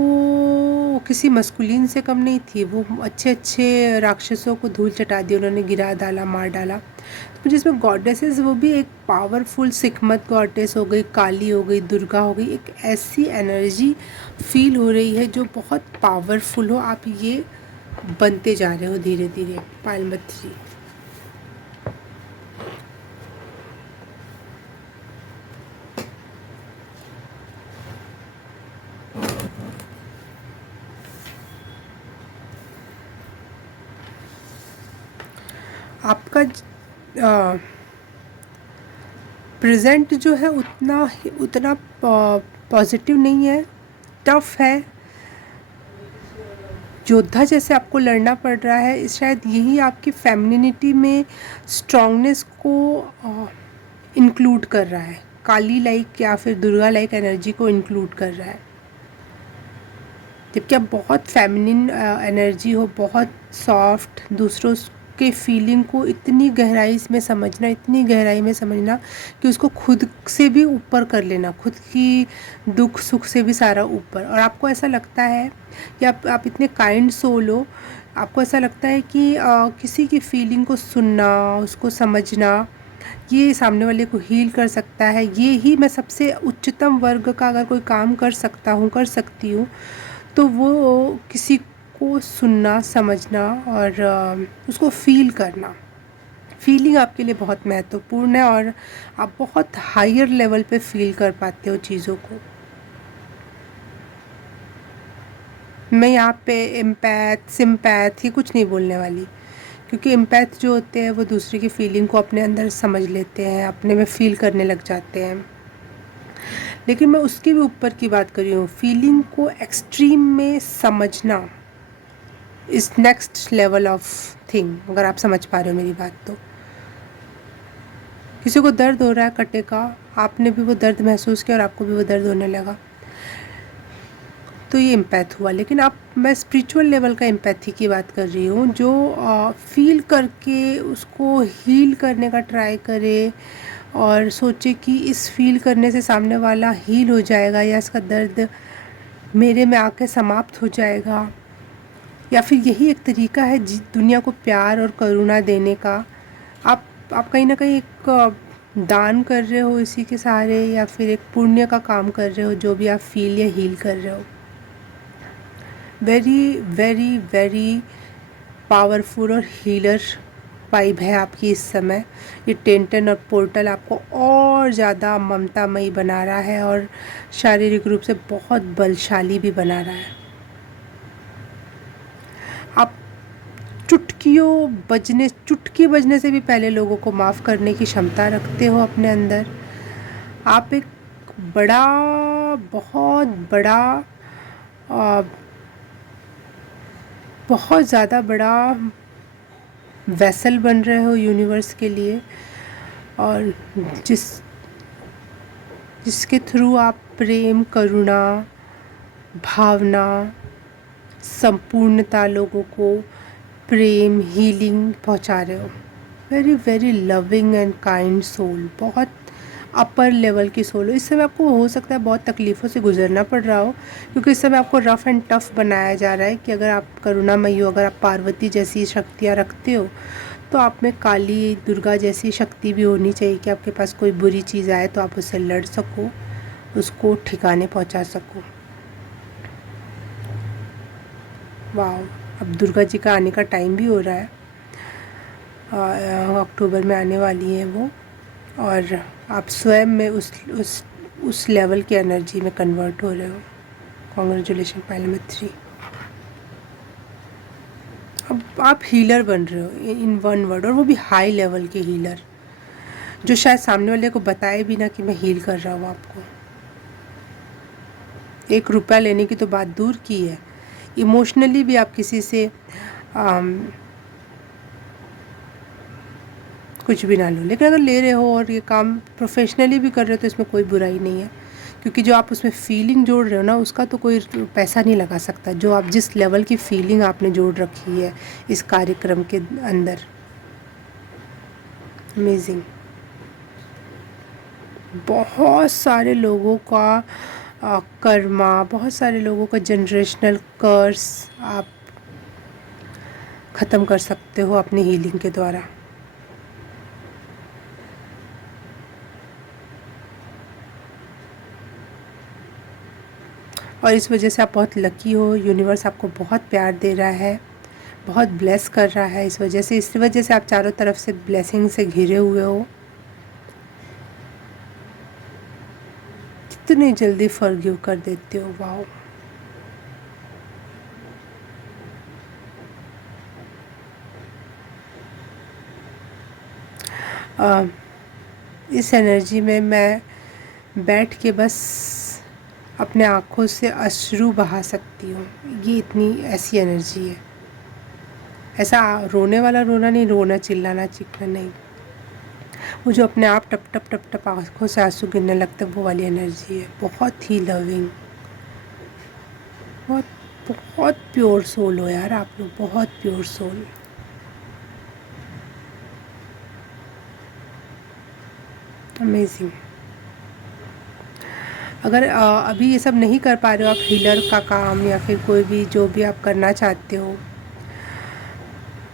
किसी मस्कुलिन से कम नहीं थी। वो अच्छे अच्छे राक्षसों को धूल चटा दिया उन्होंने, गिरा डाला, मार डाला। तो मुझे इसमें गॉडेसेस, वो भी एक पावरफुल सिकमत गॉडेस हो गई, काली हो गई, दुर्गा हो गई, एक ऐसी एनर्जी फील हो रही है जो बहुत पावरफुल हो। आप ये बनते जा रहे हो धीरे धीरे पाइल नंबर 3। आपका प्रेजेंट जो है उतना पॉजिटिव नहीं है, टफ है, योद्धा जैसे आपको लड़ना पड़ रहा है। शायद यही आपकी फेमिनिनिटी में स्ट्रांगनेस को इंक्लूड कर रहा है, काली लाइक या फिर दुर्गा लाइक एनर्जी को इंक्लूड कर रहा है। जबकि आप बहुत फेमिनिन एनर्जी हो, बहुत सॉफ्ट, दूसरों के फीलिंग को इतनी गहराई में समझना, इतनी गहराई में समझना कि उसको खुद से भी ऊपर कर लेना, खुद की दुख सुख से भी सारा ऊपर। और आपको ऐसा लगता है कि आप इतने काइंड सोल हो, आपको ऐसा लगता है कि किसी की फीलिंग को सुनना, उसको समझना, ये सामने वाले को हील कर सकता है। ये ही मैं सबसे उच्चतम वर्ग का अगर कोई काम कर सकता हूँ, कर सकती हूँ, तो वो किसी को सुनना, समझना और उसको फ़ील करना। फीलिंग आपके लिए बहुत महत्वपूर्ण है और आप बहुत हायर लेवल पे फ़ील कर पाते हो चीज़ों को। मैं यहाँ पे एम्पैथ, सिम्पैथ ये कुछ नहीं बोलने वाली, क्योंकि एम्पैथ जो होते हैं वो दूसरे की फीलिंग को अपने अंदर समझ लेते हैं, अपने में फ़ील करने लग जाते हैं। लेकिन मैं उसके भी ऊपर की बात कर रही हूँ, फीलिंग को एक्सट्रीम में समझना is next level of thing. अगर आप समझ पा रहे हो मेरी बात तो। किसी को दर्द हो रहा है कटे का, आपने भी वो दर्द महसूस किया और आपको भी वो दर्द होने लगा, तो ये एम्पैथ हुआ। लेकिन मैं स्पिरिचुअल लेवल का एम्पैथी की बात कर रही हूँ, जो फील करके उसको हील करने का ट्राई करे और सोचे कि इस फील करने से सामने वाला हील हो जाएगा या इसका दर्द मेरे में आके समाप्त हो जाएगा, या फिर यही एक तरीका है दुनिया को प्यार और करुणा देने का। आप कहीं ना कहीं एक दान कर रहे हो इसी के सहारे, या फिर एक पुण्य का काम कर रहे हो, जो भी आप फील या हील कर रहे हो। वेरी वेरी वेरी पावरफुल और हीलर वाइब है आपकी इस समय। ये 10-10 और पोर्टल आपको और ज़्यादा ममतामयी बना रहा है और शारीरिक रूप से बहुत बलशाली भी बना रहा है। आप चुटकी बजने से भी पहले लोगों को माफ़ करने की क्षमता रखते हो अपने अंदर। आप एक बड़ा, बहुत बड़ा, बहुत ज़्यादा बड़ा वेसल बन रहे हो यूनिवर्स के लिए, और जिसके थ्रू आप प्रेम, करुणा, भावना, संपूर्णता, लोगों को प्रेम, हीलिंग पहुंचा रहे हो। Very very loving and kind soul, बहुत अपर लेवल की सोल हो। इस समय आपको हो सकता है बहुत तकलीफ़ों से गुजरना पड़ रहा हो, क्योंकि इस समय आपको रफ़ एंड टफ़ बनाया जा रहा है कि अगर आप करुणामयी हो, अगर आप पार्वती जैसी शक्तियाँ रखते हो, तो आप में काली दुर्गा जैसी शक्ति भी होनी चाहिए कि आपके पास कोई बुरी चीज़ आए तो आप उससे लड़ सको, उसको ठिकाने पहुंचा सको। वाह, अब दुर्गा जी का आने का टाइम भी हो रहा है, अक्टूबर में आने वाली हैं वो, और आप स्वयं में उस लेवल की एनर्जी में कन्वर्ट हो रहे हो। Congratulation pile number 3। अब आप हीलर बन रहे हो इन वन वर्ड, और वो भी हाई लेवल के हीलर, जो शायद सामने वाले को बताए भी ना कि मैं हील कर रहा हूँ आपको। 1 रुपया लेने की तो बात दूर की है, इमोशनली भी आप किसी से कुछ भी ना लो। लेकिन अगर ले रहे हो और ये काम प्रोफेशनली भी कर रहे हो तो इसमें कोई बुराई नहीं है, क्योंकि जो आप उसमें फीलिंग जोड़ रहे हो ना, उसका तो कोई पैसा नहीं लगा सकता। जो आप जिस लेवल की फीलिंग आपने जोड़ रखी है इस कार्यक्रम के अंदर, अमेजिंग। बहुत सारे लोगों का कर्मा, बहुत सारे लोगों का जनरेशनल कर्स आप ख़त्म कर सकते हो अपनी हीलिंग के द्वारा। और इस वजह से आप बहुत लकी हो, यूनिवर्स आपको बहुत प्यार दे रहा है, बहुत ब्लेस कर रहा है। इस वजह से आप चारों तरफ से ब्लेसिंग से घिरे हुए हो। कितनी जल्दी फॉरगिव कर देते हो, वाओ। इस एनर्जी में मैं बैठ के बस अपने आँखों से अश्रु बहा सकती हूँ। ये इतनी ऐसी एनर्जी है। ऐसा रोने वाला रोना नहीं, रोना चिल्लाना चीखना नहीं, वो जो अपने आप टप टप टप टप आँखों से आंसू गिरने लगते, वो वाली एनर्जी है। बहुत ही लविंग, बहुत बहुत प्योर सोल हो यार आप लोग, बहुत प्योर सोल। अमेजिंग। अगर अभी ये सब नहीं कर पा रहे हो आप, हीलर का काम या फिर कोई भी जो भी आप करना चाहते हो,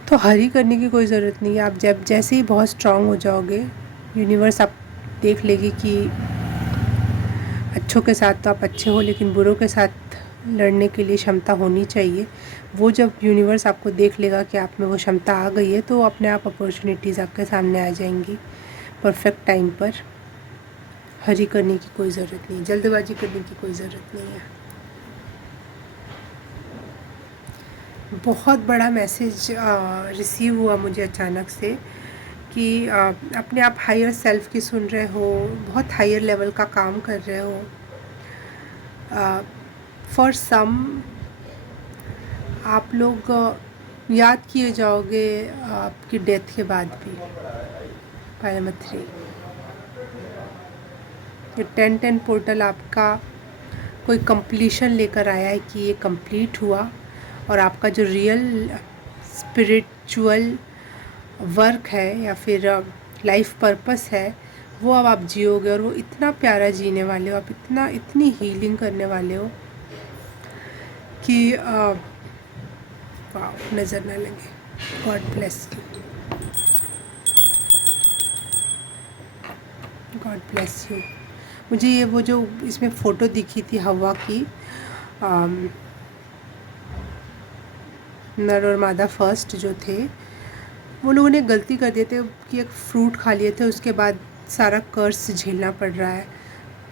तो हरी करने की कोई ज़रूरत नहीं है। आप जब जैसे ही बहुत स्ट्रांग हो जाओगे, यूनिवर्स आप देख लेगी कि अच्छों के साथ तो आप अच्छे हो, लेकिन बुरों के साथ लड़ने के लिए क्षमता होनी चाहिए। वो जब यूनिवर्स आपको देख लेगा कि आप में वो क्षमता आ गई है, तो अपने आप अपॉर्चुनिटीज़ आपके सामने आ जाएंगी परफेक्ट टाइम पर। हरी करने की कोई ज़रूरत नहीं, जल्दबाजी करने की कोई ज़रूरत नहीं है। बहुत बड़ा मैसेज रिसीव हुआ मुझे अचानक से कि अपने आप हायर सेल्फ की सुन रहे हो, बहुत हायर लेवल का काम कर रहे हो। फॉर सम आप लोग याद किए जाओगे आपकी डेथ के बाद भी। पायल नंबर 3, ये 10-10 पोर्टल आपका कोई कंप्लीशन लेकर आया है कि ये कंप्लीट हुआ, और आपका जो रियल स्पिरिचुअल वर्क है या फिर लाइफ पर्पस है, वो अब आप जियोगे, और वो इतना प्यारा जीने वाले हो आप, इतनी हीलिंग करने वाले हो कि वाह, नज़र ना लगे। God bless you, God bless you. मुझे ये वो जो इसमें फ़ोटो दिखी थी हवा की, नर और मादा फर्स्ट जो थे, वो लोगों ने गलती कर दिए थे कि एक फ्रूट खा लिए थे, उसके बाद सारा कर्स झेलना पड़ रहा है।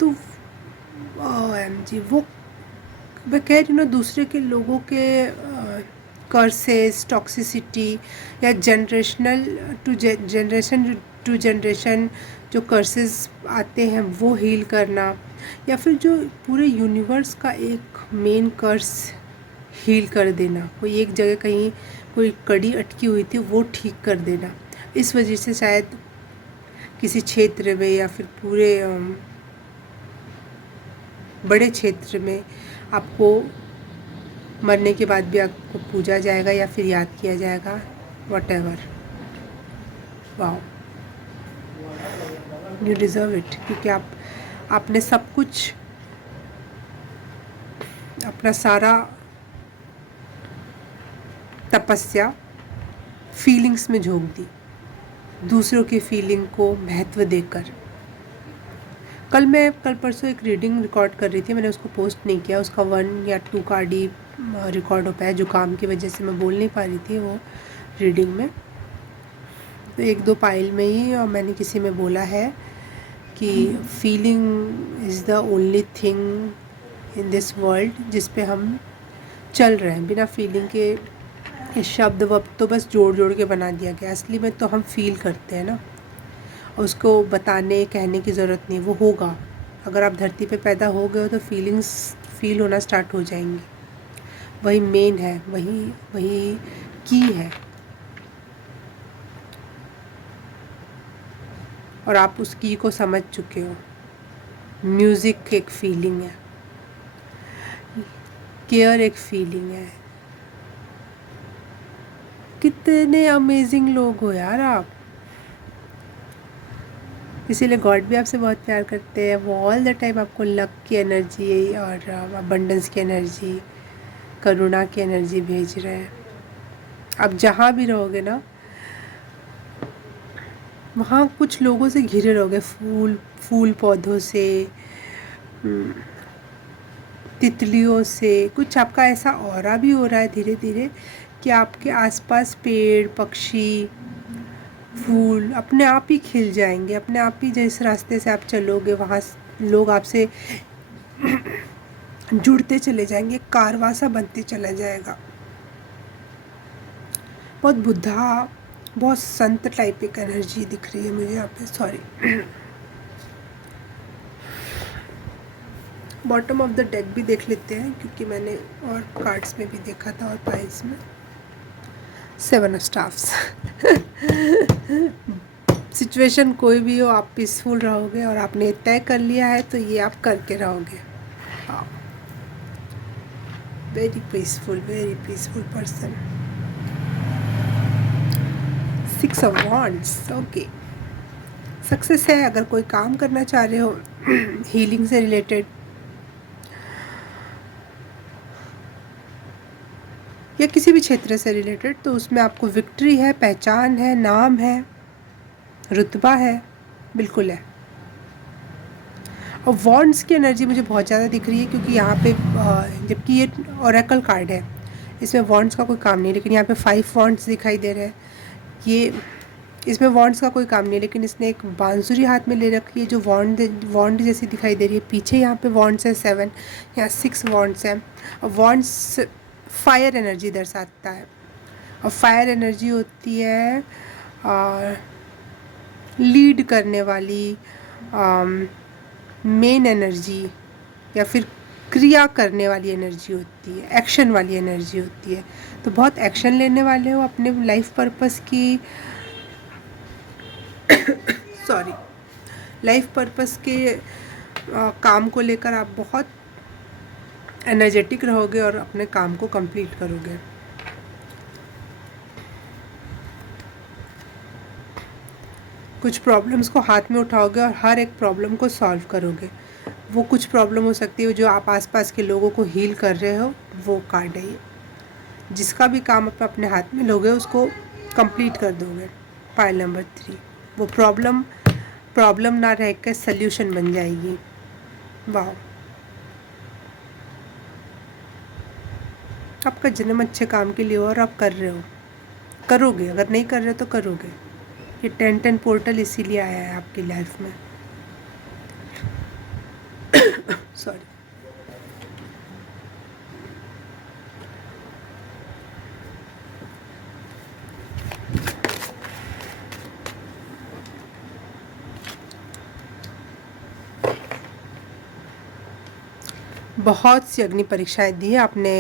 तो OMG, वो मैं कह रही हूँ ना, दूसरे के लोगों के कर्सेस, टॉक्सिसिटी, या जनरेशनल टू जनरेशन जो कर्सेस आते हैं वो हील करना, या फिर जो पूरे यूनिवर्स का एक मेन कर्स हील कर देना, कोई एक जगह कहीं कोई कड़ी अटकी हुई थी वो ठीक कर देना। इस वजह से शायद किसी क्षेत्र में या फिर पूरे बड़े क्षेत्र में आपको मरने के बाद भी आपको पूजा जाएगा या फिर याद किया जाएगा, whatever. Wow, you deserve it, क्योंकि आपने सब कुछ, अपना सारा तपस्या फीलिंग्स में झोंक दी, दूसरों की फीलिंग को महत्व देकर। कल परसों एक रीडिंग रिकॉर्ड कर रही थी, मैंने उसको पोस्ट नहीं किया। उसका 1 या 2 कार्ड ही रिकॉर्ड हो पाया, जुकाम की वजह से मैं बोल नहीं पा रही थी वो रीडिंग में। तो 1-2 पाइल में ही और मैंने किसी में बोला है कि feeling is the only thing in this world जिस पे हम चल रहे हैं। बिना फीलिंग के ये शब्द वब्द तो बस जोड़ जोड़ के बना दिया गया, असली में तो हम फील करते हैं ना, उसको बताने कहने की ज़रूरत नहीं, वो होगा। अगर आप धरती पे पैदा हो गए हो तो फीलिंग्स फील होना स्टार्ट हो जाएंगी। वही मेन है, वही की है, और आप उस की को समझ चुके हो। म्यूज़िक एक फीलिंग है, केयर एक फीलिंग है। कितने अमेजिंग लोग हो यार आप, इसीलिए गॉड भी आपसे बहुत प्यार करते हैं। वो ऑल द टाइम आपको लक की एनर्जी और अबंडेंस की एनर्जी, करुणा की एनर्जी भेज रहे हैं। आप जहाँ भी रहोगे ना, वहाँ कुछ लोगों से घिरे रहोगे, फूल पौधों से, तितलियों से। कुछ आपका ऐसा ऑरा भी हो रहा है धीरे धीरे कि आपके आसपास पेड़, पक्षी, फूल अपने आप ही खिल जाएंगे, अपने आप ही। जिस रास्ते से आप चलोगे वहाँ लोग आपसे जुड़ते चले जाएंगे, कारवां सा बनते चला जाएगा। बहुत बुद्धा, बहुत संत टाइप एक एनर्जी दिख रही है मुझे यहाँ पे, sorry. Bottom of the deck भी देख लेते हैं, क्योंकि मैंने और कार्ड्स में भी देखा था और पाइल्स में। 7 ऑफ स्टाफ्स। सिचुएशन कोई भी हो, आप पीसफुल रहोगे और आपने तय कर लिया है तो ये आप करके रहोगे। Very peaceful person. 6 of wands. Okay, success है। अगर कोई काम करना चाह रहे हो हीलिंग से रिलेटेड या किसी भी क्षेत्र से रिलेटेड, तो उसमें आपको विक्ट्री है, पहचान है, नाम है, रुतबा है, बिल्कुल है। और वॉन्ड्स की एनर्जी मुझे बहुत ज़्यादा दिख रही है, क्योंकि यहाँ पे जबकि ये ओरेकल कार्ड है, इसमें वॉन्ड्स का कोई काम नहीं, लेकिन यहाँ पे 5 वॉन्ड्स दिखाई दे रहे हैं। ये इसमें वॉन्ड्स का कोई काम नहीं, लेकिन इसने एक बांसुरी हाथ में ले रखी है जो वॉन्ड जैसी दिखाई दे रही है। पीछे यहाँ पे वॉन्ड्स है 7, यहाँ 6 वॉन्ड्स हैं। और वॉन्ड्स फायर एनर्जी दर्शाता है, और फायर एनर्जी होती है लीड करने वाली, मेन एनर्जी, या फिर क्रिया करने वाली एनर्जी होती है, एक्शन वाली एनर्जी होती है। तो बहुत एक्शन लेने वाले हो अपने लाइफ पर्पस की सॉरी लाइफ पर्पस के काम को लेकर आप बहुत एनर्जेटिक रहोगे और अपने काम को कंप्लीट करोगे। कुछ प्रॉब्लम्स को हाथ में उठाओगे और हर एक प्रॉब्लम को सॉल्व करोगे। वो कुछ प्रॉब्लम हो सकती है जो आप आसपास के लोगों को हील कर रहे हो, वो कार्ड है ये। जिसका भी काम आप अपने हाथ में लोगे उसको कंप्लीट कर दोगे। पाइल नंबर 3, वो प्रॉब्लम ना रह कर सल्यूशन बन जाएगी। वाह, आपका जन्म अच्छे काम के लिए हो और आप कर रहे हो, करोगे। अगर नहीं कर रहे हो तो करोगे। ये 10-10 पोर्टल इसीलिए आया है आपकी लाइफ में। सॉरी। बहुत सी अग्नि परीक्षाएं दी है आपने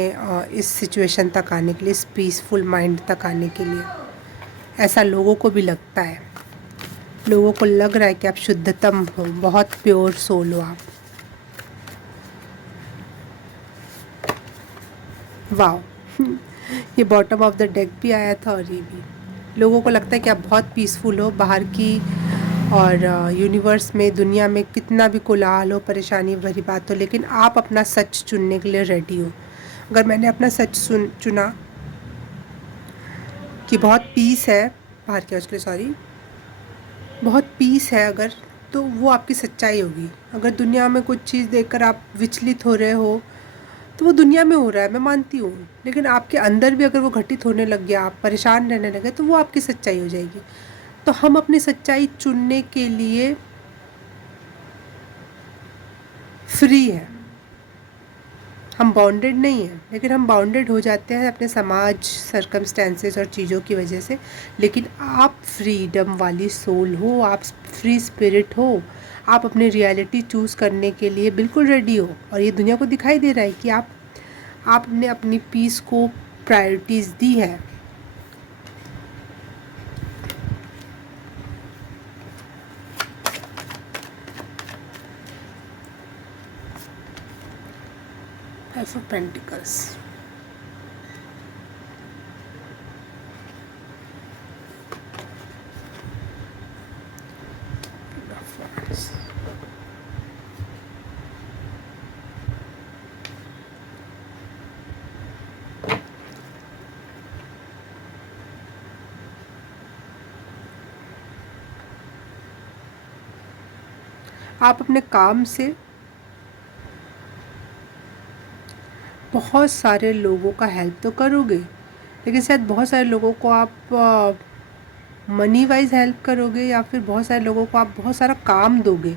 इस सिचुएशन तक आने के लिए, इस पीसफुल माइंड तक आने के लिए। ऐसा लोगों को भी लगता है, लोगों को लग रहा है कि आप शुद्धतम हो, बहुत प्योर सोल हो आप। वाह, ये बॉटम ऑफ द डेक भी आया था और ये भी। लोगों को लगता है कि आप बहुत पीसफुल हो, बाहर की और यूनिवर्स में, दुनिया में कितना भी कोलाहल हो, परेशानी भरी बात हो, लेकिन आप अपना सच चुनने के लिए रेडी हो। अगर मैंने अपना सच चुना कि बहुत पीस है बाहर के, उसके लिए सॉरी, बहुत पीस है अगर, तो वो आपकी सच्चाई होगी। अगर दुनिया में कुछ चीज़ देखकर आप विचलित हो रहे हो, तो वो दुनिया में हो रहा है, मैं मानती हूँ, लेकिन आपके अंदर भी अगर वो घटित होने लग गया, आप परेशान रहने लगे, तो वो आपकी सच्चाई हो जाएगी। तो हम अपनी सच्चाई चुनने के लिए फ्री है। हम बाउंडेड नहीं हैं, लेकिन हम बाउंडेड हो जाते हैं अपने समाज, सर्कमस्टेंसेस और चीज़ों की वजह से। लेकिन आप फ्रीडम वाली सोल हो, आप फ्री स्पिरिट हो, आप अपनी रियलिटी चूज़ करने के लिए बिल्कुल रेडी हो। और ये दुनिया को दिखाई दे रहा है कि आपने अपनी पीस को प्रायोरिटीज़ दी है। Five of Pentacles. आप अपने काम से बहुत सारे लोगों का हेल्प तो करोगे, लेकिन शायद बहुत सारे लोगों को आप मनी वाइज हेल्प करोगे, या फिर बहुत सारे लोगों को आप बहुत सारा काम दोगे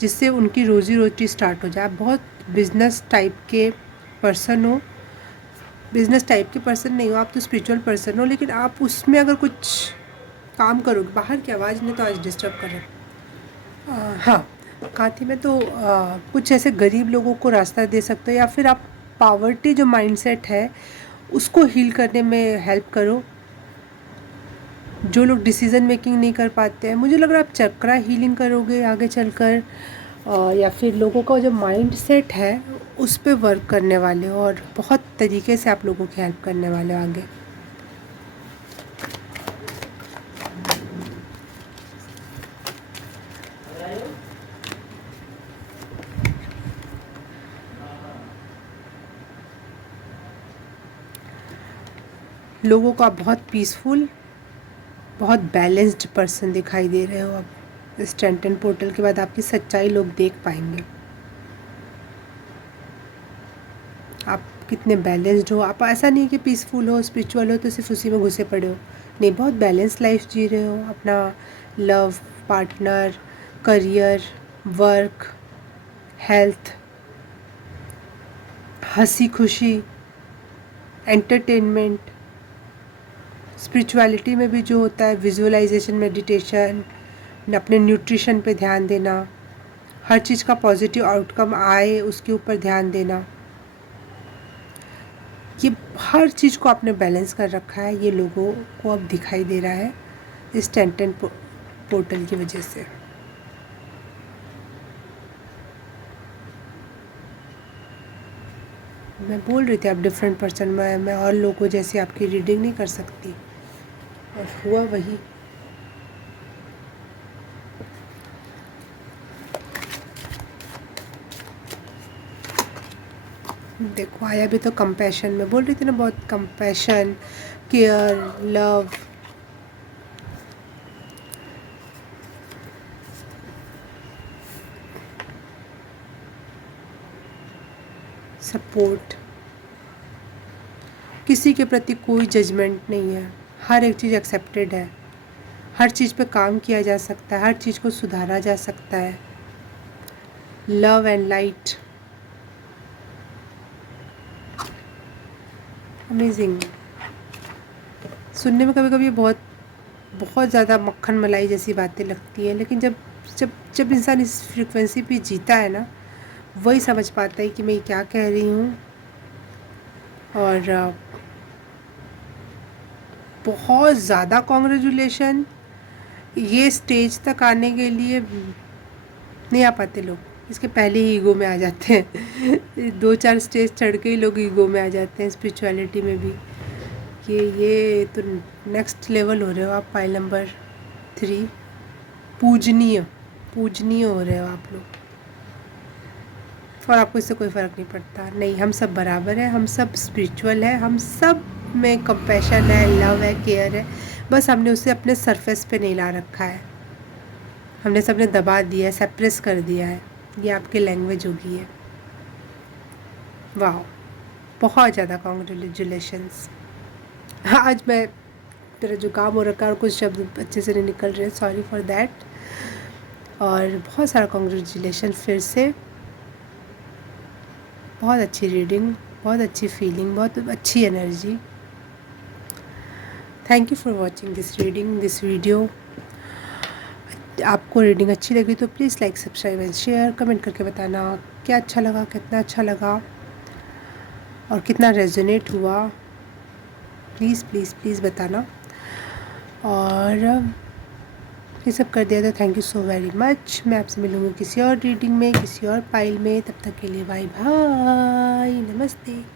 जिससे उनकी रोजी रोटी स्टार्ट हो जाए। आप बहुत बिजनेस टाइप के पर्सन हो, बिजनेस टाइप के पर्सन नहीं हो, आप तो स्पिरिचुअल पर्सन हो, लेकिन आप उसमें अगर कुछ काम करोगे। बाहर की आवाज़ ने तो आज डिस्टर्ब कर रहा है। हाँ, कहाँ थी मैं, तो कुछ ऐसे गरीब लोगों को रास्ता दे सकते हो, या फिर आप पावर्टी जो माइंडसेट है उसको हील करने में हेल्प करो। जो लोग डिसीज़न मेकिंग नहीं कर पाते हैं, मुझे लग रहा है आप चक्रा हीलिंग करोगे आगे चलकर, या फिर लोगों का जो माइंड सेट है उस पे वर्क करने वाले हो, और बहुत तरीके से आप लोगों की हेल्प करने वाले हो आगे। लोगों को आप बहुत पीसफुल, बहुत बैलेंस्ड पर्सन दिखाई दे रहे हो अब। इस 10-10 पोर्टल के बाद आपकी सच्चाई लोग देख पाएंगे, आप कितने बैलेंस्ड हो। आप ऐसा नहीं कि पीसफुल हो, स्पिरिचुअल हो तो सिर्फ उसी में घुसे पड़े हो, नहीं, बहुत बैलेंस लाइफ जी रहे हो। अपना love, partner, career, work, health, हंसी खुशी, एंटरटेनमेंट, स्पिरिचुअलिटी में भी जो होता है विजुअलाइजेशन, मेडिटेशन, अपने न्यूट्रिशन पे ध्यान देना, हर चीज़ का पॉजिटिव आउटकम आए उसके ऊपर ध्यान देना, ये हर चीज़ को आपने बैलेंस कर रखा है। ये लोगों को अब दिखाई दे रहा है इस 10-10 पोर्टल की वजह से। मैं बोल रही थी आप डिफरेंट पर्सन, मैं और लोगों जैसी आपकी रीडिंग नहीं कर सकती, और हुआ वही। देखो आया भी तो कंपैशन, मैं बोल रही थी ना, बहुत कंपैशन, केयर, लव, सपोर्ट, किसी के प्रति कोई जजमेंट नहीं है, हर एक चीज़ एक्सेप्टेड है, हर चीज़ पे काम किया जा सकता है, हर चीज़ को सुधारा जा सकता है। Love and light, amazing. सुनने में कभी कभी बहुत बहुत ज़्यादा मक्खन मलाई जैसी बातें लगती हैं, लेकिन जब जब जब इंसान इस फ्रीक्वेंसी पे जीता है ना, वही समझ पाता है कि मैं क्या कह रही हूँ। और बहुत ज़्यादा कॉन्ग्रेचुलेशन। ये स्टेज तक आने के लिए नहीं आ पाते लोग, इसके पहले ही ईगो में आ जाते हैं 2-4 स्टेज चढ़ के ही लोग ईगो में आ जाते हैं स्पिरिचुअलिटी में भी, कि ये तो नेक्स्ट लेवल हो रहे हो आप। पाइल नंबर 3, पूजनीय, पूजनीय हो रहे हो आप लोग, और आपको इससे कोई फ़र्क नहीं पड़ता। नहीं, हम सब बराबर हैं, हम सब स्पिरिचुअल हैं, हम सब में कंपैशन है, लव है, केयर है, बस हमने उसे अपने सरफेस पे नहीं ला रखा है, हमने सबने दबा दिया है, सप्रेस कर दिया है। ये आपकी लैंग्वेज होगी है। वाह, बहुत ज़्यादा कॉन्ग्रेचुलेशंस। आज मैं, मेरा जुकाम हो रखा है और कुछ शब्द अच्छे से नहीं निकल रहे, सॉरी फॉर दैट। और बहुत सारा कॉन्ग्रेचुलेशन फिर से। बहुत अच्छी रीडिंग, बहुत अच्छी फीलिंग, बहुत अच्छी energy. Thank you for watching this reading, this video. आपको रीडिंग अच्छी लगी तो please like, subscribe and share. Comment करके बताना क्या अच्छा लगा, कितना अच्छा लगा, और कितना रेजोनेट हुआ। प्लीज़ प्लीज़ प्लीज़ बताना। और ये सब कर दिया तो thank you so very much. मैं आपसे मिलूँगी किसी और रीडिंग में, किसी और पाइल में। तब तक के लिए बाय बाय, नमस्ते।